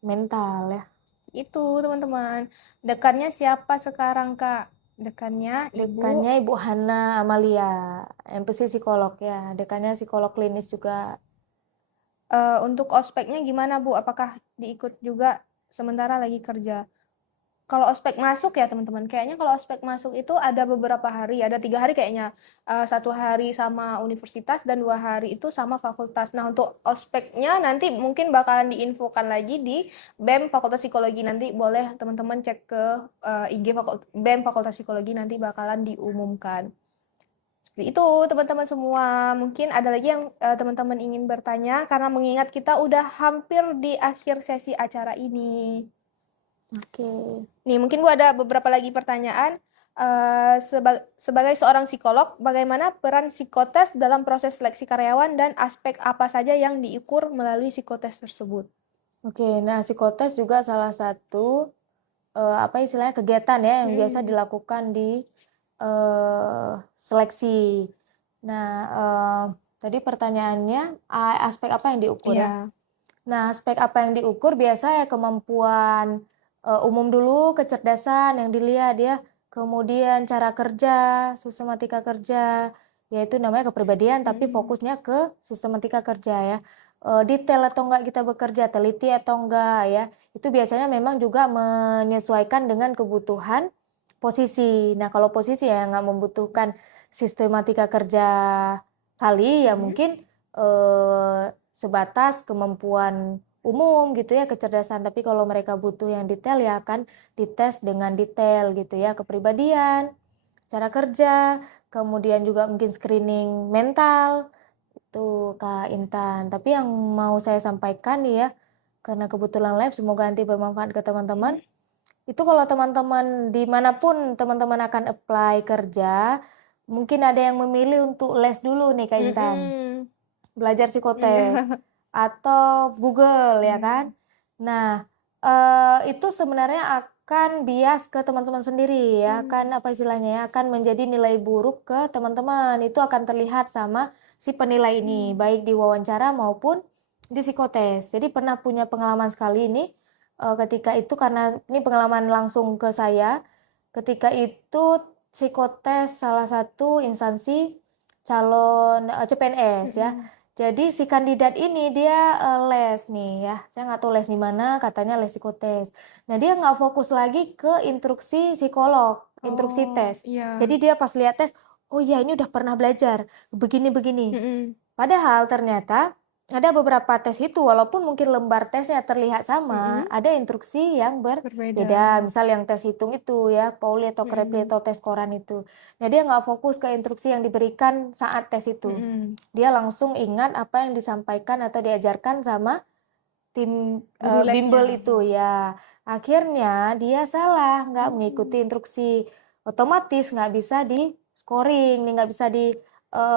mental ya. Itu teman-teman. Dekannya siapa sekarang Kak? Dekannya Ibu Hana Amalia, MPC psikolog ya. Dekannya psikolog klinis juga. Untuk ospeknya gimana Bu? Apakah diikut juga sementara lagi kerja? Kalau ospek masuk ya teman-teman, kayaknya kalau ospek masuk itu ada beberapa hari, ada 3 hari kayaknya. 1 hari sama universitas dan 2 hari itu sama fakultas. Nah untuk ospeknya nanti mungkin bakalan diinfokan lagi di BEM Fakultas Psikologi. Nanti boleh teman-teman cek ke IG BEM Fakultas Psikologi, nanti bakalan diumumkan. Seperti itu teman-teman semua. Mungkin ada lagi yang teman-teman ingin bertanya, karena mengingat kita udah hampir di akhir sesi acara ini. Oke. Nih mungkin Bu ada beberapa lagi pertanyaan. Sebagai seorang psikolog, bagaimana peran psikotes dalam proses seleksi karyawan dan aspek apa saja yang diukur melalui psikotes tersebut? Oke, nah psikotes juga salah satu apa istilahnya kegiatan ya yang biasa dilakukan di seleksi. Nah, tadi pertanyaannya aspek apa yang diukur ya? Nah, aspek apa yang diukur biasa ya kemampuan umum dulu, kecerdasan yang dilihat ya, kemudian cara kerja, sistematika kerja, yaitu namanya kepribadian, tapi fokusnya ke sistematika kerja ya. Detail atau enggak kita bekerja, teliti atau enggak ya. Itu biasanya memang juga menyesuaikan dengan kebutuhan posisi. Nah, kalau posisi ya nggak membutuhkan sistematika kerja kali ya mungkin sebatas kemampuan umum gitu ya, kecerdasan. Tapi kalau mereka butuh yang detail ya akan dites dengan detail gitu ya, kepribadian, cara kerja, kemudian juga mungkin screening mental itu Kak Intan. Tapi yang mau saya sampaikan nih ya, karena kebetulan live, semoga nanti bermanfaat ke teman-teman. Itu kalau teman-teman dimanapun teman-teman akan apply kerja, mungkin ada yang memilih untuk les dulu nih Kak Intan, belajar psikotes atau Google ya kan. Nah, itu sebenarnya akan bias ke teman-teman sendiri ya, akan apa istilahnya ya, akan menjadi nilai buruk ke teman-teman. Itu akan terlihat sama si penilai ini, baik di wawancara maupun di psikotes. Jadi pernah punya pengalaman sekali ini, ketika itu karena ini pengalaman langsung ke saya, ketika itu psikotes salah satu instansi calon CPNS ya. Jadi si kandidat ini dia les nih ya, saya nggak tahu les di mana, katanya les psikotes. Nah dia nggak fokus lagi ke instruksi psikolog, instruksi tes. Jadi dia pas lihat tes, oh ya ini udah pernah belajar begini-begini. Padahal ternyata ada beberapa tes itu, walaupun mungkin lembar tesnya terlihat sama, ada instruksi yang berbeda. Misal yang tes hitung itu ya, Pauli atau Krepli atau tes koran itu. Nah dia nggak fokus ke instruksi yang diberikan saat tes itu. Dia langsung ingat apa yang disampaikan atau diajarkan sama tim bimbel itu ya. Akhirnya dia salah, nggak mengikuti instruksi. Otomatis nggak bisa di scoring, nggak bisa di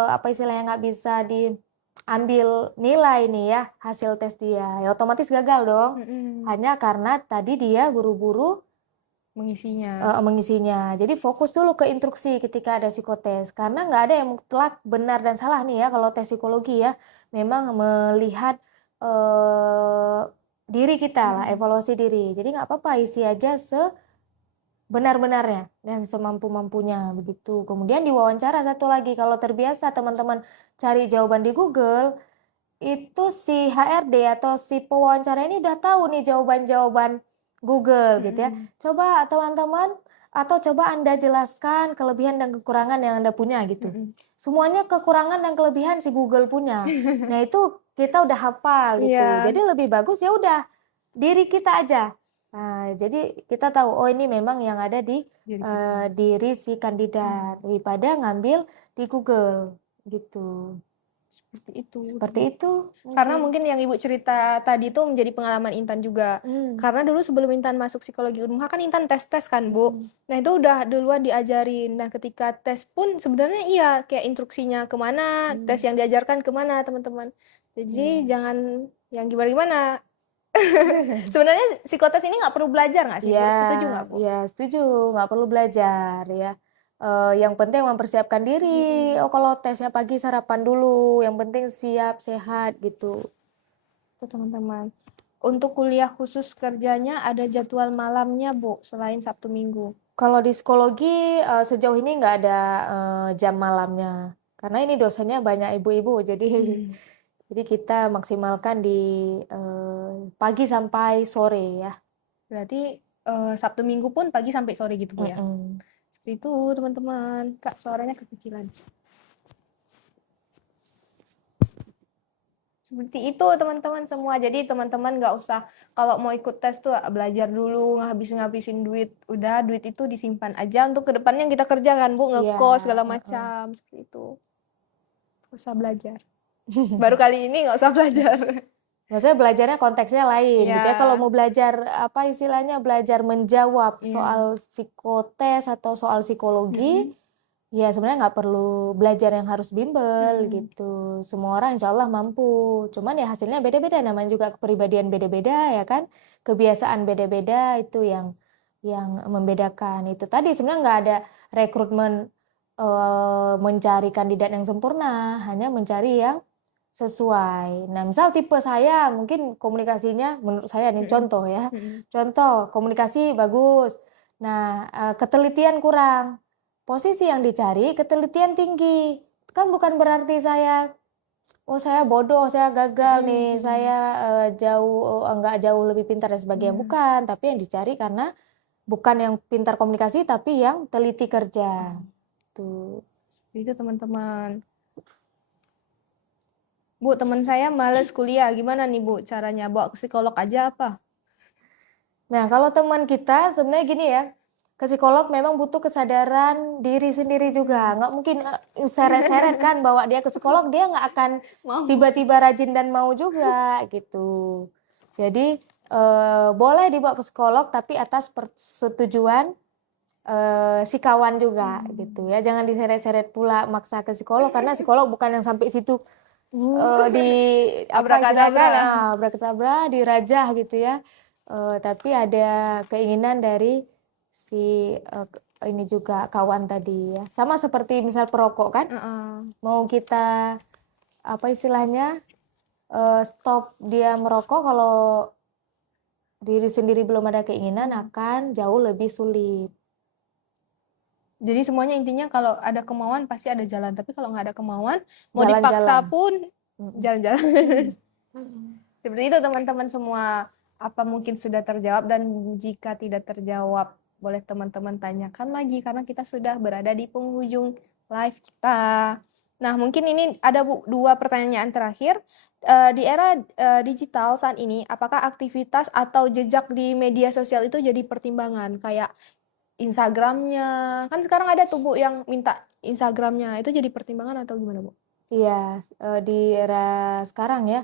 apa istilahnya, nggak bisa diambil nilai nih ya hasil tes dia. Ya otomatis gagal dong. Hanya karena tadi dia buru-buru mengisinya. Jadi fokus dulu ke instruksi ketika ada psikotes. Karena nggak ada yang mutlak benar dan salah nih ya kalau tes psikologi ya. Memang melihat diri kita lah, evaluasi diri. Jadi nggak apa-apa, isi aja sebenar-benarnya dan semampu-mampunya begitu. Kemudian diwawancara satu lagi, kalau terbiasa teman-teman cari jawaban di Google, itu si HRD atau si pewawancara ini udah tahu nih jawaban-jawaban Google gitu ya. Coba teman-teman atau coba Anda jelaskan kelebihan dan kekurangan yang Anda punya gitu. Semuanya kekurangan dan kelebihan si Google punya. Nah, itu kita udah hafal gitu. Jadi lebih bagus ya udah diri kita aja. Nah, jadi kita tahu oh ini memang yang ada di diri si kandidat daripada ngambil di Google gitu. Seperti itu. Karena mungkin yang Ibu cerita tadi itu menjadi pengalaman Intan juga. Karena dulu sebelum Intan masuk psikologi Unmuha kan Intan tes-tes kan, Bu. Nah, itu udah duluan diajarin. Nah, ketika tes pun sebenarnya iya, kayak instruksinya kemana, tes yang diajarkan kemana, teman-teman. Jadi jangan yang gimana-gimana. Sebenarnya psikotes ini nggak perlu belajar nggak sih, Bu? Setuju nggak, Bu? Iya, setuju. Nggak perlu belajar ya. Yang penting mempersiapkan diri. Oh, kalau tesnya pagi sarapan dulu. Yang penting siap, sehat gitu. Itu teman-teman. Untuk kuliah khusus kerjanya ada jadwal malamnya, Bu, selain Sabtu Minggu. Kalau di psikologi sejauh ini nggak ada jam malamnya. Karena ini dosennya banyak ibu-ibu, jadi kita maksimalkan di pagi sampai sore ya. Berarti Sabtu Minggu pun pagi sampai sore gitu, Bu ya. Seperti itu, teman-teman. Kak, suaranya kekecilan. Seperti itu, teman-teman semua. Jadi teman-teman nggak usah kalau mau ikut tes tuh belajar dulu, ngabisin duit. Udah, duit itu disimpan aja untuk kedepannya yang kita kerjakan, Bu, ngekos segala macam. Seperti itu. Nggak usah belajar. Baru kali ini nggak usah belajar. Maksudnya belajarnya konteksnya lain gitu ya. Kalau mau belajar apa istilahnya, belajar menjawab soal psikotes atau soal psikologi, ya sebenarnya nggak perlu belajar yang harus bimbel gitu. Semua orang insya Allah mampu. Cuman ya hasilnya beda-beda. Namanya juga kepribadian beda-beda ya kan. Kebiasaan beda-beda itu yang membedakan. Itu tadi sebenarnya nggak ada rekrutmen mencari kandidat yang sempurna, hanya mencari yang sesuai. Nah, misal tipe saya mungkin komunikasinya menurut saya nih contoh ya. Contoh, komunikasi bagus. Nah, ketelitian kurang. Posisi yang dicari ketelitian tinggi. kan bukan berarti saya saya bodoh, saya gagal nih, saya nggak jauh lebih pintar dan sebagainya. Bukan, tapi yang dicari karena bukan yang pintar komunikasi, tapi yang teliti kerja. Tuh. Itu teman-teman. Bu, teman saya males kuliah. Gimana nih Bu caranya? Bawa ke psikolog aja apa? Nah, kalau teman kita sebenarnya gini ya, ke psikolog memang butuh kesadaran diri sendiri juga. Nggak mungkin seret-seret kan bawa dia ke psikolog, dia nggak akan tiba-tiba rajin dan mau juga gitu. Jadi boleh dibawa ke psikolog tapi atas persetujuan si kawan juga gitu ya. Jangan diseret-seret pula maksa ke psikolog karena psikolog bukan yang sampai situ di apa istilahnya abrakadabra dirajah gitu ya. Tapi ada keinginan dari si ini juga kawan tadi ya. Sama seperti misal perokok kan, mau kita apa istilahnya stop dia merokok, kalau diri sendiri belum ada keinginan akan jauh lebih sulit. Jadi semuanya intinya kalau ada kemauan pasti ada jalan. Tapi kalau nggak ada kemauan, mau Jalan-jalan. dipaksa pun jalan-jalan. Seperti itu teman-teman semua. Apa mungkin sudah terjawab, dan jika tidak terjawab boleh teman-teman tanyakan lagi karena kita sudah berada di penghujung live kita. Nah, mungkin ini ada dua pertanyaan terakhir. Di era digital saat ini, apakah aktivitas atau jejak di media sosial itu jadi pertimbangan? Kayak Instagramnya, kan sekarang ada tuh Bu yang minta Instagramnya, itu jadi pertimbangan atau gimana Bu? Iya, di era sekarang ya,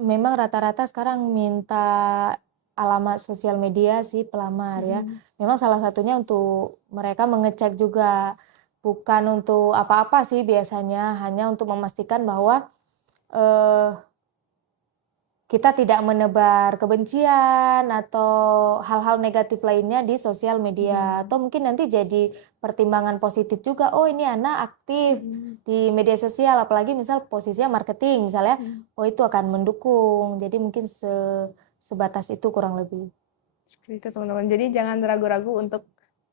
memang rata-rata sekarang minta alamat sosial media si pelamar ya. Memang salah satunya untuk mereka mengecek juga, bukan untuk apa-apa sih biasanya, hanya untuk memastikan bahwa kita tidak menebar kebencian atau hal-hal negatif lainnya di sosial media. Atau mungkin nanti jadi pertimbangan positif juga, oh ini anak aktif di media sosial, apalagi misal posisinya marketing misalnya, oh itu akan mendukung. Jadi mungkin sebatas itu kurang lebih. Seperti itu teman-teman. Jadi jangan ragu-ragu untuk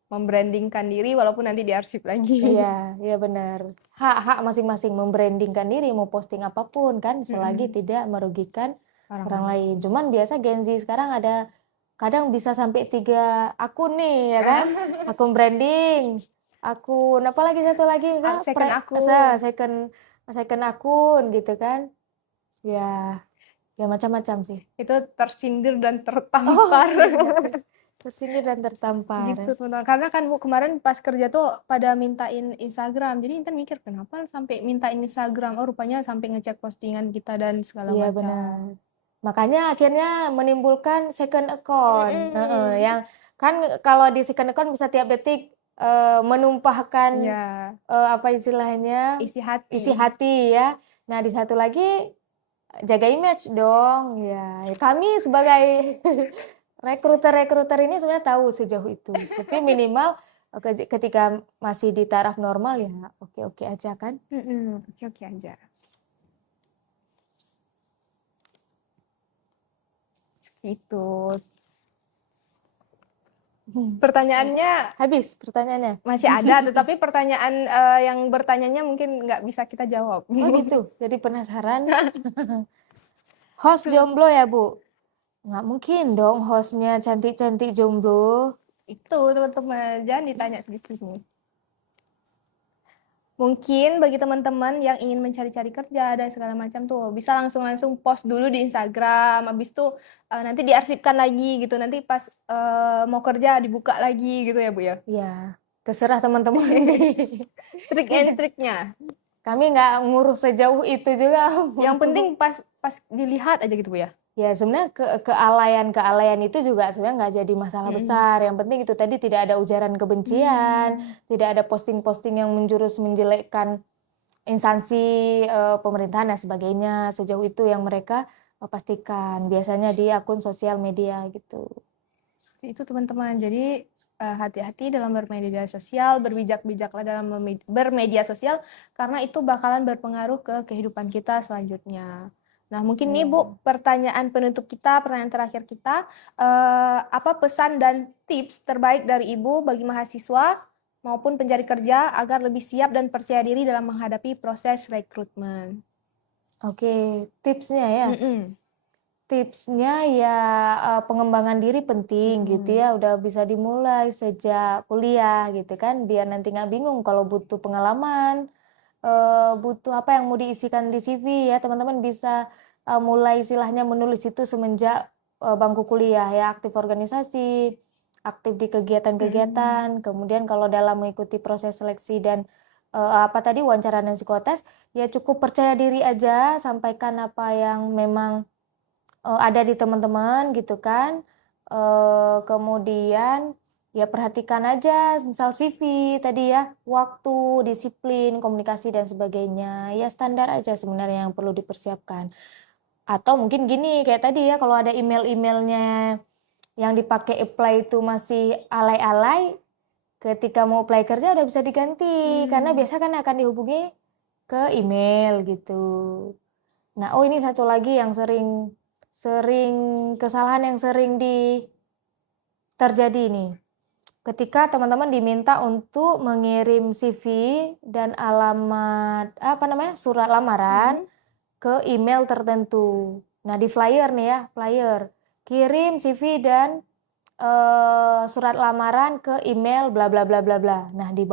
membrandingkan diri walaupun nanti diarsip lagi. Iya, iya benar. Hak-hak masing-masing membrandingkan diri, mau posting apapun kan, selagi tidak merugikan orang lain. Cuman biasa Gen Z sekarang ada kadang bisa sampai 3 akun nih ya kan, akun branding, akun apa lagi satu lagi misalnya Second akun. second akun gitu kan, ya macam-macam sih. Itu tersindir dan tertampar. Tersindir dan tertampar. Gitu teman-teman. Karena kan Bu kemarin pas kerja tuh pada mintain Instagram. Jadi Intan mikir kenapa sampai mintain Instagram? Oh rupanya sampai ngecek postingan kita dan segala Iya macam. benar. Makanya akhirnya menimbulkan second account. Yang kan kalau di second account bisa tiap detik menumpahkan apa istilahnya isi hati ya. Nah di satu lagi jaga image dong ya. Kami sebagai rekruter ini sebenarnya tahu sejauh itu. Tapi minimal ketika masih di taraf normal ya oke-oke aja kan. Oke-oke aja. Itu pertanyaannya habis pertanyaannya masih ada, tetapi pertanyaan yang bertanyanya mungkin nggak bisa kita jawab. Oh gitu, jadi penasaran. Host jomblo ya Bu? Nggak mungkin dong hostnya cantik-cantik jomblo. Itu teman-teman, jangan ditanya di sini. Mungkin bagi teman-teman yang ingin mencari-cari kerja dan segala macam tuh bisa langsung post dulu di Instagram, habis itu nanti diarsipkan lagi gitu, nanti pas mau kerja dibuka lagi gitu ya Bu ya? Iya, terserah teman-teman sih. Trik and triknya. Kami nggak ngurus sejauh itu juga. Yang penting pas dilihat aja gitu Bu ya? Ya sebenarnya kealayan itu juga sebenarnya nggak jadi masalah besar. Yang penting itu tadi tidak ada ujaran kebencian, tidak ada posting-posting yang menjelekkan instansi pemerintahan dan sebagainya. Sejauh itu yang mereka pastikan. Biasanya di akun sosial media gitu. Itu teman-teman. Jadi hati-hati dalam bermedia sosial, berbijak-bijaklah dalam bermedia sosial karena itu bakalan berpengaruh ke kehidupan kita selanjutnya. Nah, mungkin nih Bu, pertanyaan penutup kita, pertanyaan terakhir kita, apa pesan dan tips terbaik dari Ibu bagi mahasiswa maupun pencari kerja agar lebih siap dan percaya diri dalam menghadapi proses rekrutmen. Oke, tipsnya ya. Mm-mm. Tipsnya ya pengembangan diri penting gitu ya, udah bisa dimulai sejak kuliah gitu kan, biar nanti nggak bingung kalau butuh pengalaman, butuh apa yang mau diisikan di CV ya, teman-teman bisa mulai istilahnya menulis itu semenjak bangku kuliah ya, aktif organisasi, aktif di kegiatan-kegiatan, kemudian kalau dalam mengikuti proses seleksi dan apa tadi wawancara dan psikotes, ya cukup percaya diri aja, sampaikan apa yang memang ada di teman-teman gitu kan. Kemudian ya perhatikan aja misal CV tadi ya, waktu, disiplin, komunikasi dan sebagainya. Ya standar aja sebenarnya yang perlu dipersiapkan. Atau mungkin gini kayak tadi ya, kalau ada email-emailnya yang dipakai apply itu masih alay-alay, ketika mau apply kerja udah bisa diganti karena biasa kan akan dihubungi ke email gitu. Nah, oh ini satu lagi yang sering sering kesalahan yang sering terjadi nih. Ketika teman-teman diminta untuk mengirim CV dan alamat apa namanya? Surat lamaran ke email tertentu. Nah, di flyer nih ya, flyer. Kirim CV dan surat lamaran ke email bla bla bla bla bla. Nah, di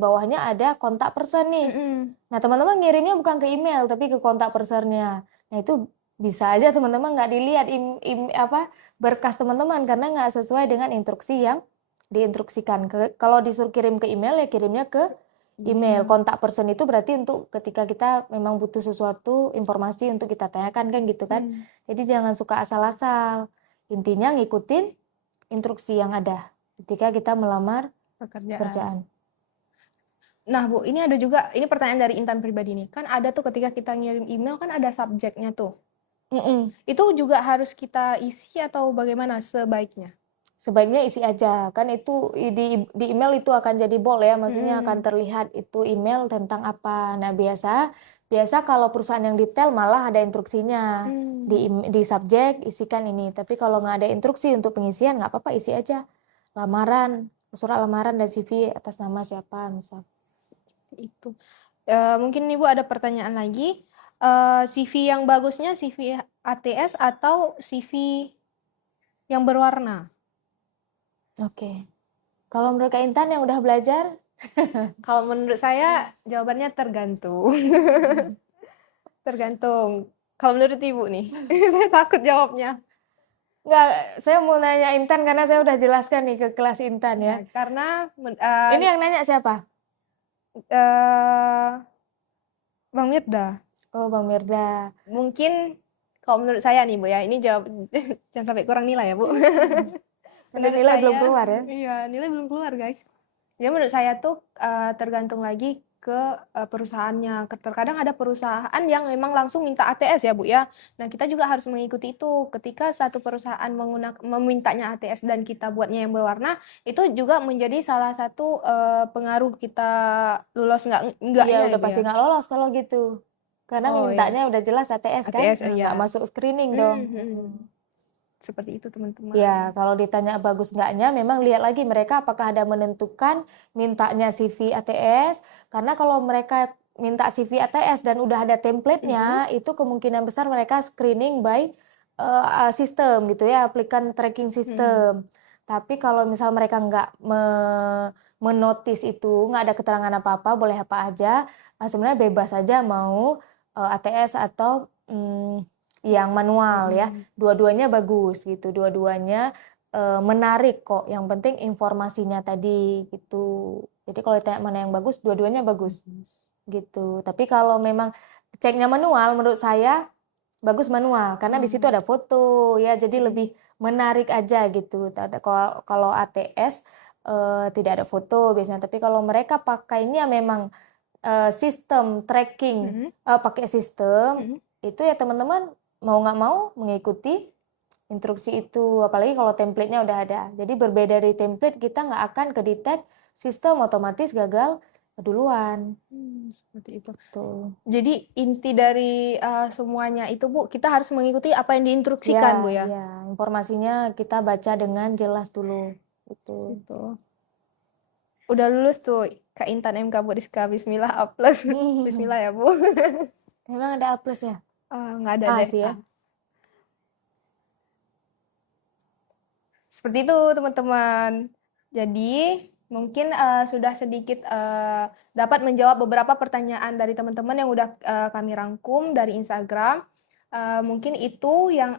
bawahnya ada kontak person nih. Nah, teman-teman ngirimnya bukan ke email tapi ke kontak personnya. Nah, itu bisa aja teman-teman nggak dilihat berkas teman-teman karena nggak sesuai dengan instruksi yang diinstruksikan. Kalau disuruh kirim ke email ya kirimnya ke email. Kontak person itu berarti untuk ketika kita memang butuh sesuatu informasi untuk kita tanyakan kan gitu kan. Jadi jangan suka asal-asal. Intinya ngikutin instruksi yang ada ketika kita melamar pekerjaan. Nah, Bu, ini ada juga, ini pertanyaan dari Intan pribadi nih. Kan ada tuh ketika kita ngirim email kan ada subjeknya tuh. Itu juga harus kita isi atau bagaimana sebaiknya? Sebaiknya isi aja, kan itu di email itu akan jadi bold ya, maksudnya akan terlihat itu email tentang apa. Nah, biasa kalau perusahaan yang detail malah ada instruksinya di subjek isikan ini. Tapi kalau nggak ada instruksi untuk pengisian nggak apa-apa isi aja lamaran, surat lamaran dan CV atas nama siapa misal. Itu. Mungkin Ibu ada pertanyaan lagi. CV yang bagusnya CV ATS atau CV yang berwarna? Oke. Kalau menurut Kak Intan yang udah belajar, Kalau menurut saya jawabannya tergantung. Tergantung. Kalau menurut Ibu nih, saya takut jawabnya. nggak, saya mau nanya Intan karena saya udah jelaskan nih ke kelas Intan ya. Karena Ini yang nanya siapa? Bang Mirda. Oh, Bang Mirda. Mungkin kalau menurut saya nih Bu ya, ini jawab jangan sampai kurang nilai ya Bu. Karena Menurut nilai belum saya, keluar ya. iya nilai belum keluar guys. Jadi menurut saya tuh tergantung lagi ke perusahaannya. Terkadang ada perusahaan yang memang langsung minta ATS ya Bu ya. Nah kita juga harus mengikuti itu. Ketika satu perusahaan memintanya ATS dan kita buatnya yang berwarna, itu juga menjadi salah satu pengaruh kita lulus enggaknya Iya, udah Bu pasti ya. nggak lolos kalau gitu. Karena Oh iya, mintanya udah jelas ATS kan, ATS nah, iya. nggak masuk screening dong. Seperti itu teman-teman. Ya, kalau ditanya bagus nggaknya, memang lihat lagi mereka apakah ada menentukan mintanya CV ATS. Karena kalau mereka minta CV ATS dan udah ada template-nya, itu kemungkinan besar mereka screening by sistem gitu ya, applicant tracking system. Tapi kalau misal mereka nggak menotis itu, nggak ada keterangan apa-apa, boleh apa aja, sebenarnya bebas aja mau ATS atau yang manual ya. Dua-duanya bagus gitu, dua-duanya menarik kok. Yang penting informasinya tadi gitu. Jadi kalau ditanya mana yang bagus, dua-duanya bagus gitu. Tapi kalau memang ceknya manual, menurut saya bagus manual karena di situ ada foto ya, jadi lebih menarik aja gitu. Kalau ATS tidak ada foto biasanya. Tapi kalau mereka pakainya memang sistem tracking, pakai sistem itu ya teman-teman mau nggak mau mengikuti instruksi itu, apalagi kalau template-nya udah ada. Jadi berbeda dari template, kita nggak akan kedetek, sistem otomatis gagal duluan. Seperti itu. Tuh. Jadi inti dari semuanya itu Bu, kita harus mengikuti apa yang diinstruksikan Bu ya. Informasinya kita baca dengan jelas dulu. Itu. Udah lulus tuh Kak Intan MK Bu Rizka, Bismillah A+. Bismillah ya Bu. Emang ada A+ ya? Nggak ada A deh. sih ya. Seperti itu teman-teman. Jadi mungkin sudah sedikit dapat menjawab beberapa pertanyaan dari teman-teman yang udah kami rangkum dari Instagram. Mungkin itu yang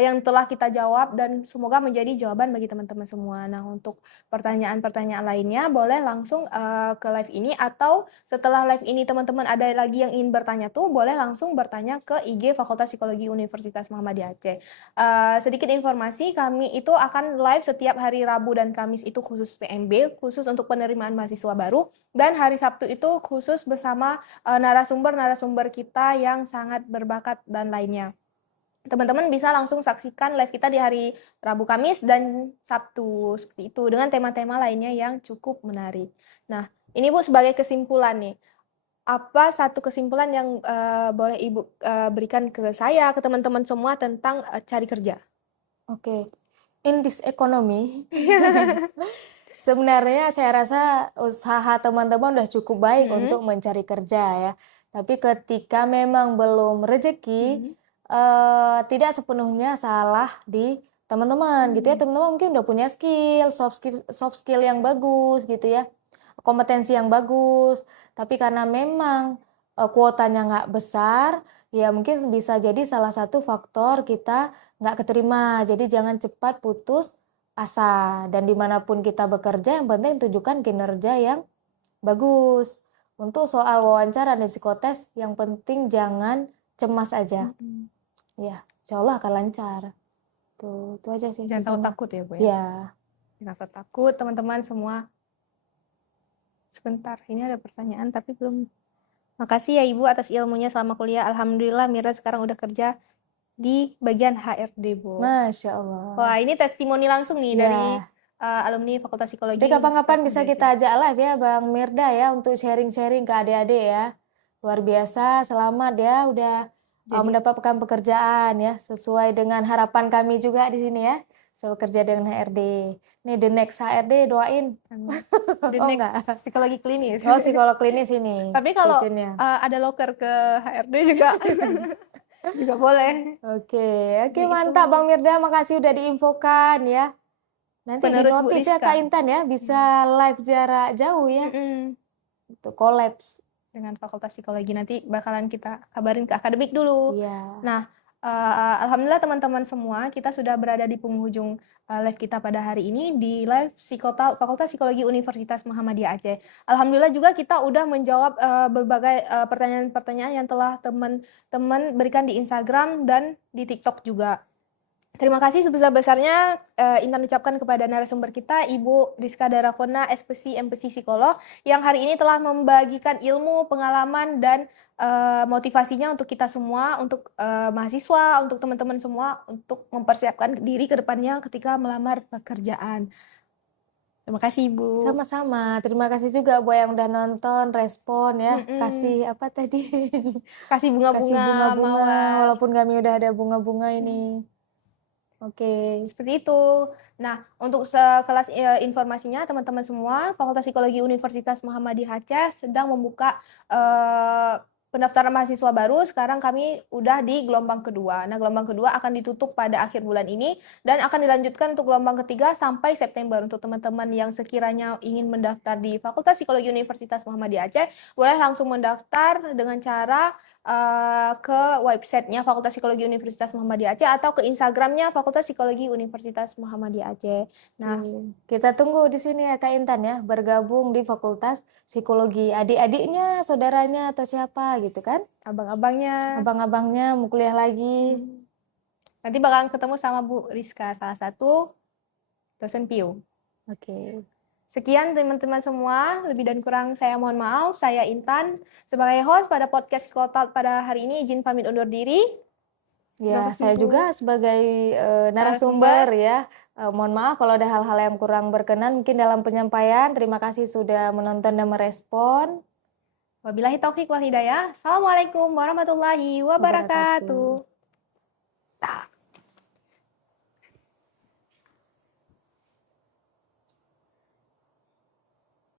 yang telah kita jawab dan semoga menjadi jawaban bagi teman-teman semua. Nah, untuk pertanyaan-pertanyaan lainnya boleh langsung ke live ini, atau setelah live ini teman-teman ada lagi yang ingin bertanya tuh boleh langsung bertanya ke IG Fakultas Psikologi Universitas Muhammadiyah Aceh. Sedikit informasi, kami itu akan live setiap hari Rabu dan Kamis itu khusus PMB, khusus untuk penerimaan mahasiswa baru, dan hari Sabtu itu khusus bersama narasumber-narasumber kita yang sangat berbakat dan lainnya. Teman-teman bisa langsung saksikan live kita di hari Rabu, Kamis, dan Sabtu seperti itu dengan tema-tema lainnya yang cukup menarik. Nah, ini Bu sebagai kesimpulan nih. Apa satu kesimpulan yang boleh Ibu berikan ke saya, ke teman-teman semua tentang cari kerja? Oke. In this economy, sebenarnya saya rasa usaha teman-teman udah cukup baik untuk mencari kerja ya. Tapi ketika memang belum rezeki, tidak sepenuhnya salah di teman-teman gitu ya. Teman-teman mungkin udah punya skill, soft skill yang bagus gitu ya, kompetensi yang bagus. Tapi karena memang kuotanya nggak besar, ya mungkin bisa jadi salah satu faktor kita nggak keterima. Jadi jangan cepat putus asa, dan dimanapun kita bekerja yang penting tunjukkan kinerja yang bagus. Untuk soal wawancara dan psikotes yang penting jangan cemas aja. Ya, insya Allah akan lancar. Tuh, itu aja sih. Jangan takut takut ya Bu ya. Ya. Jangan takut takut teman-teman semua. Sebentar, ini ada pertanyaan tapi belum. Makasih ya Ibu atas ilmunya selama kuliah. Alhamdulillah Mira sekarang udah kerja di bagian HRD Bu. Masya Allah. Wah, ini testimoni langsung nih Ya. dari alumni Fakultas Psikologi. Jadi kapan-kapan bisa Universitas kita ajak live ya Bang Mirda ya untuk sharing-sharing ke adik-adik ya. Luar biasa, selamat ya udah mendapatkan pekerjaan ya sesuai dengan harapan kami juga di sini ya. Bekerja dengan HRD. Nih the next HRD doain. The Oh next enggak. psikologi klinis. Oh, psikolog klinis ini. Tapi kalau passionnya. ada loker ke HRD juga juga boleh. Oke, Seperti mantap itu. Bang Mirda, makasih udah diinfokan ya. Nanti Penerus Bu di notis ya Rizka. Kak Intan ya, bisa live jarak jauh ya. Itu kolaps dengan Fakultas Psikologi, nanti bakalan kita kabarin ke akademik dulu. Iya. Nah, alhamdulillah teman-teman semua, kita sudah berada di penghujung live kita pada hari ini di live Fakultas Psikologi Universitas Muhammadiyah Aceh. Alhamdulillah juga kita udah menjawab berbagai pertanyaan-pertanyaan yang telah teman-teman berikan di Instagram dan di TikTok juga. Terima kasih sebesar-besarnya Intan ucapkan kepada narasumber kita, Ibu Rizka Darafona, SPC MPC Psikolog, yang hari ini telah membagikan ilmu, pengalaman, dan motivasinya untuk kita semua, untuk mahasiswa, untuk teman-teman semua, untuk mempersiapkan diri ke depannya ketika melamar pekerjaan. Terima kasih Ibu. Sama-sama. Terima kasih juga buat yang udah nonton, respon ya. Kasih apa tadi? Kasih bunga-bunga, walaupun kami udah ada bunga-bunga ini. Oke. Seperti itu. Nah, untuk sekelas informasinya teman-teman semua, Fakultas Psikologi Universitas Muhammadiyah Aceh sedang membuka pendaftaran mahasiswa baru. Sekarang kami udah di gelombang kedua. Nah, gelombang kedua akan ditutup pada akhir bulan ini dan akan dilanjutkan untuk gelombang ketiga sampai September. Untuk teman-teman yang sekiranya ingin mendaftar di Fakultas Psikologi Universitas Muhammadiyah Aceh, boleh langsung mendaftar dengan cara ke websitenya Fakultas Psikologi Universitas Muhammadiyah Aceh atau ke Instagramnya Fakultas Psikologi Universitas Muhammadiyah Aceh. Nah, kita tunggu di sini ya Kak Intan ya, bergabung di Fakultas Psikologi. Adik-adiknya, saudaranya atau siapa gitu kan? Abang-abangnya mau kuliah lagi. Nanti bakalan ketemu sama Bu Rizka, salah satu dosen PIU. Oke. Sekian teman-teman semua, lebih dan kurang saya mohon maaf. Saya Intan sebagai host pada podcast Psikotalk pada hari ini izin pamit undur diri. Ya, saya juga sebagai narasumber ya. Mohon maaf kalau ada hal-hal yang kurang berkenan mungkin dalam penyampaian. Terima kasih sudah menonton dan merespon. Wabillahi taufiq wal hidayah. Assalamualaikum warahmatullahi wabarakatuh.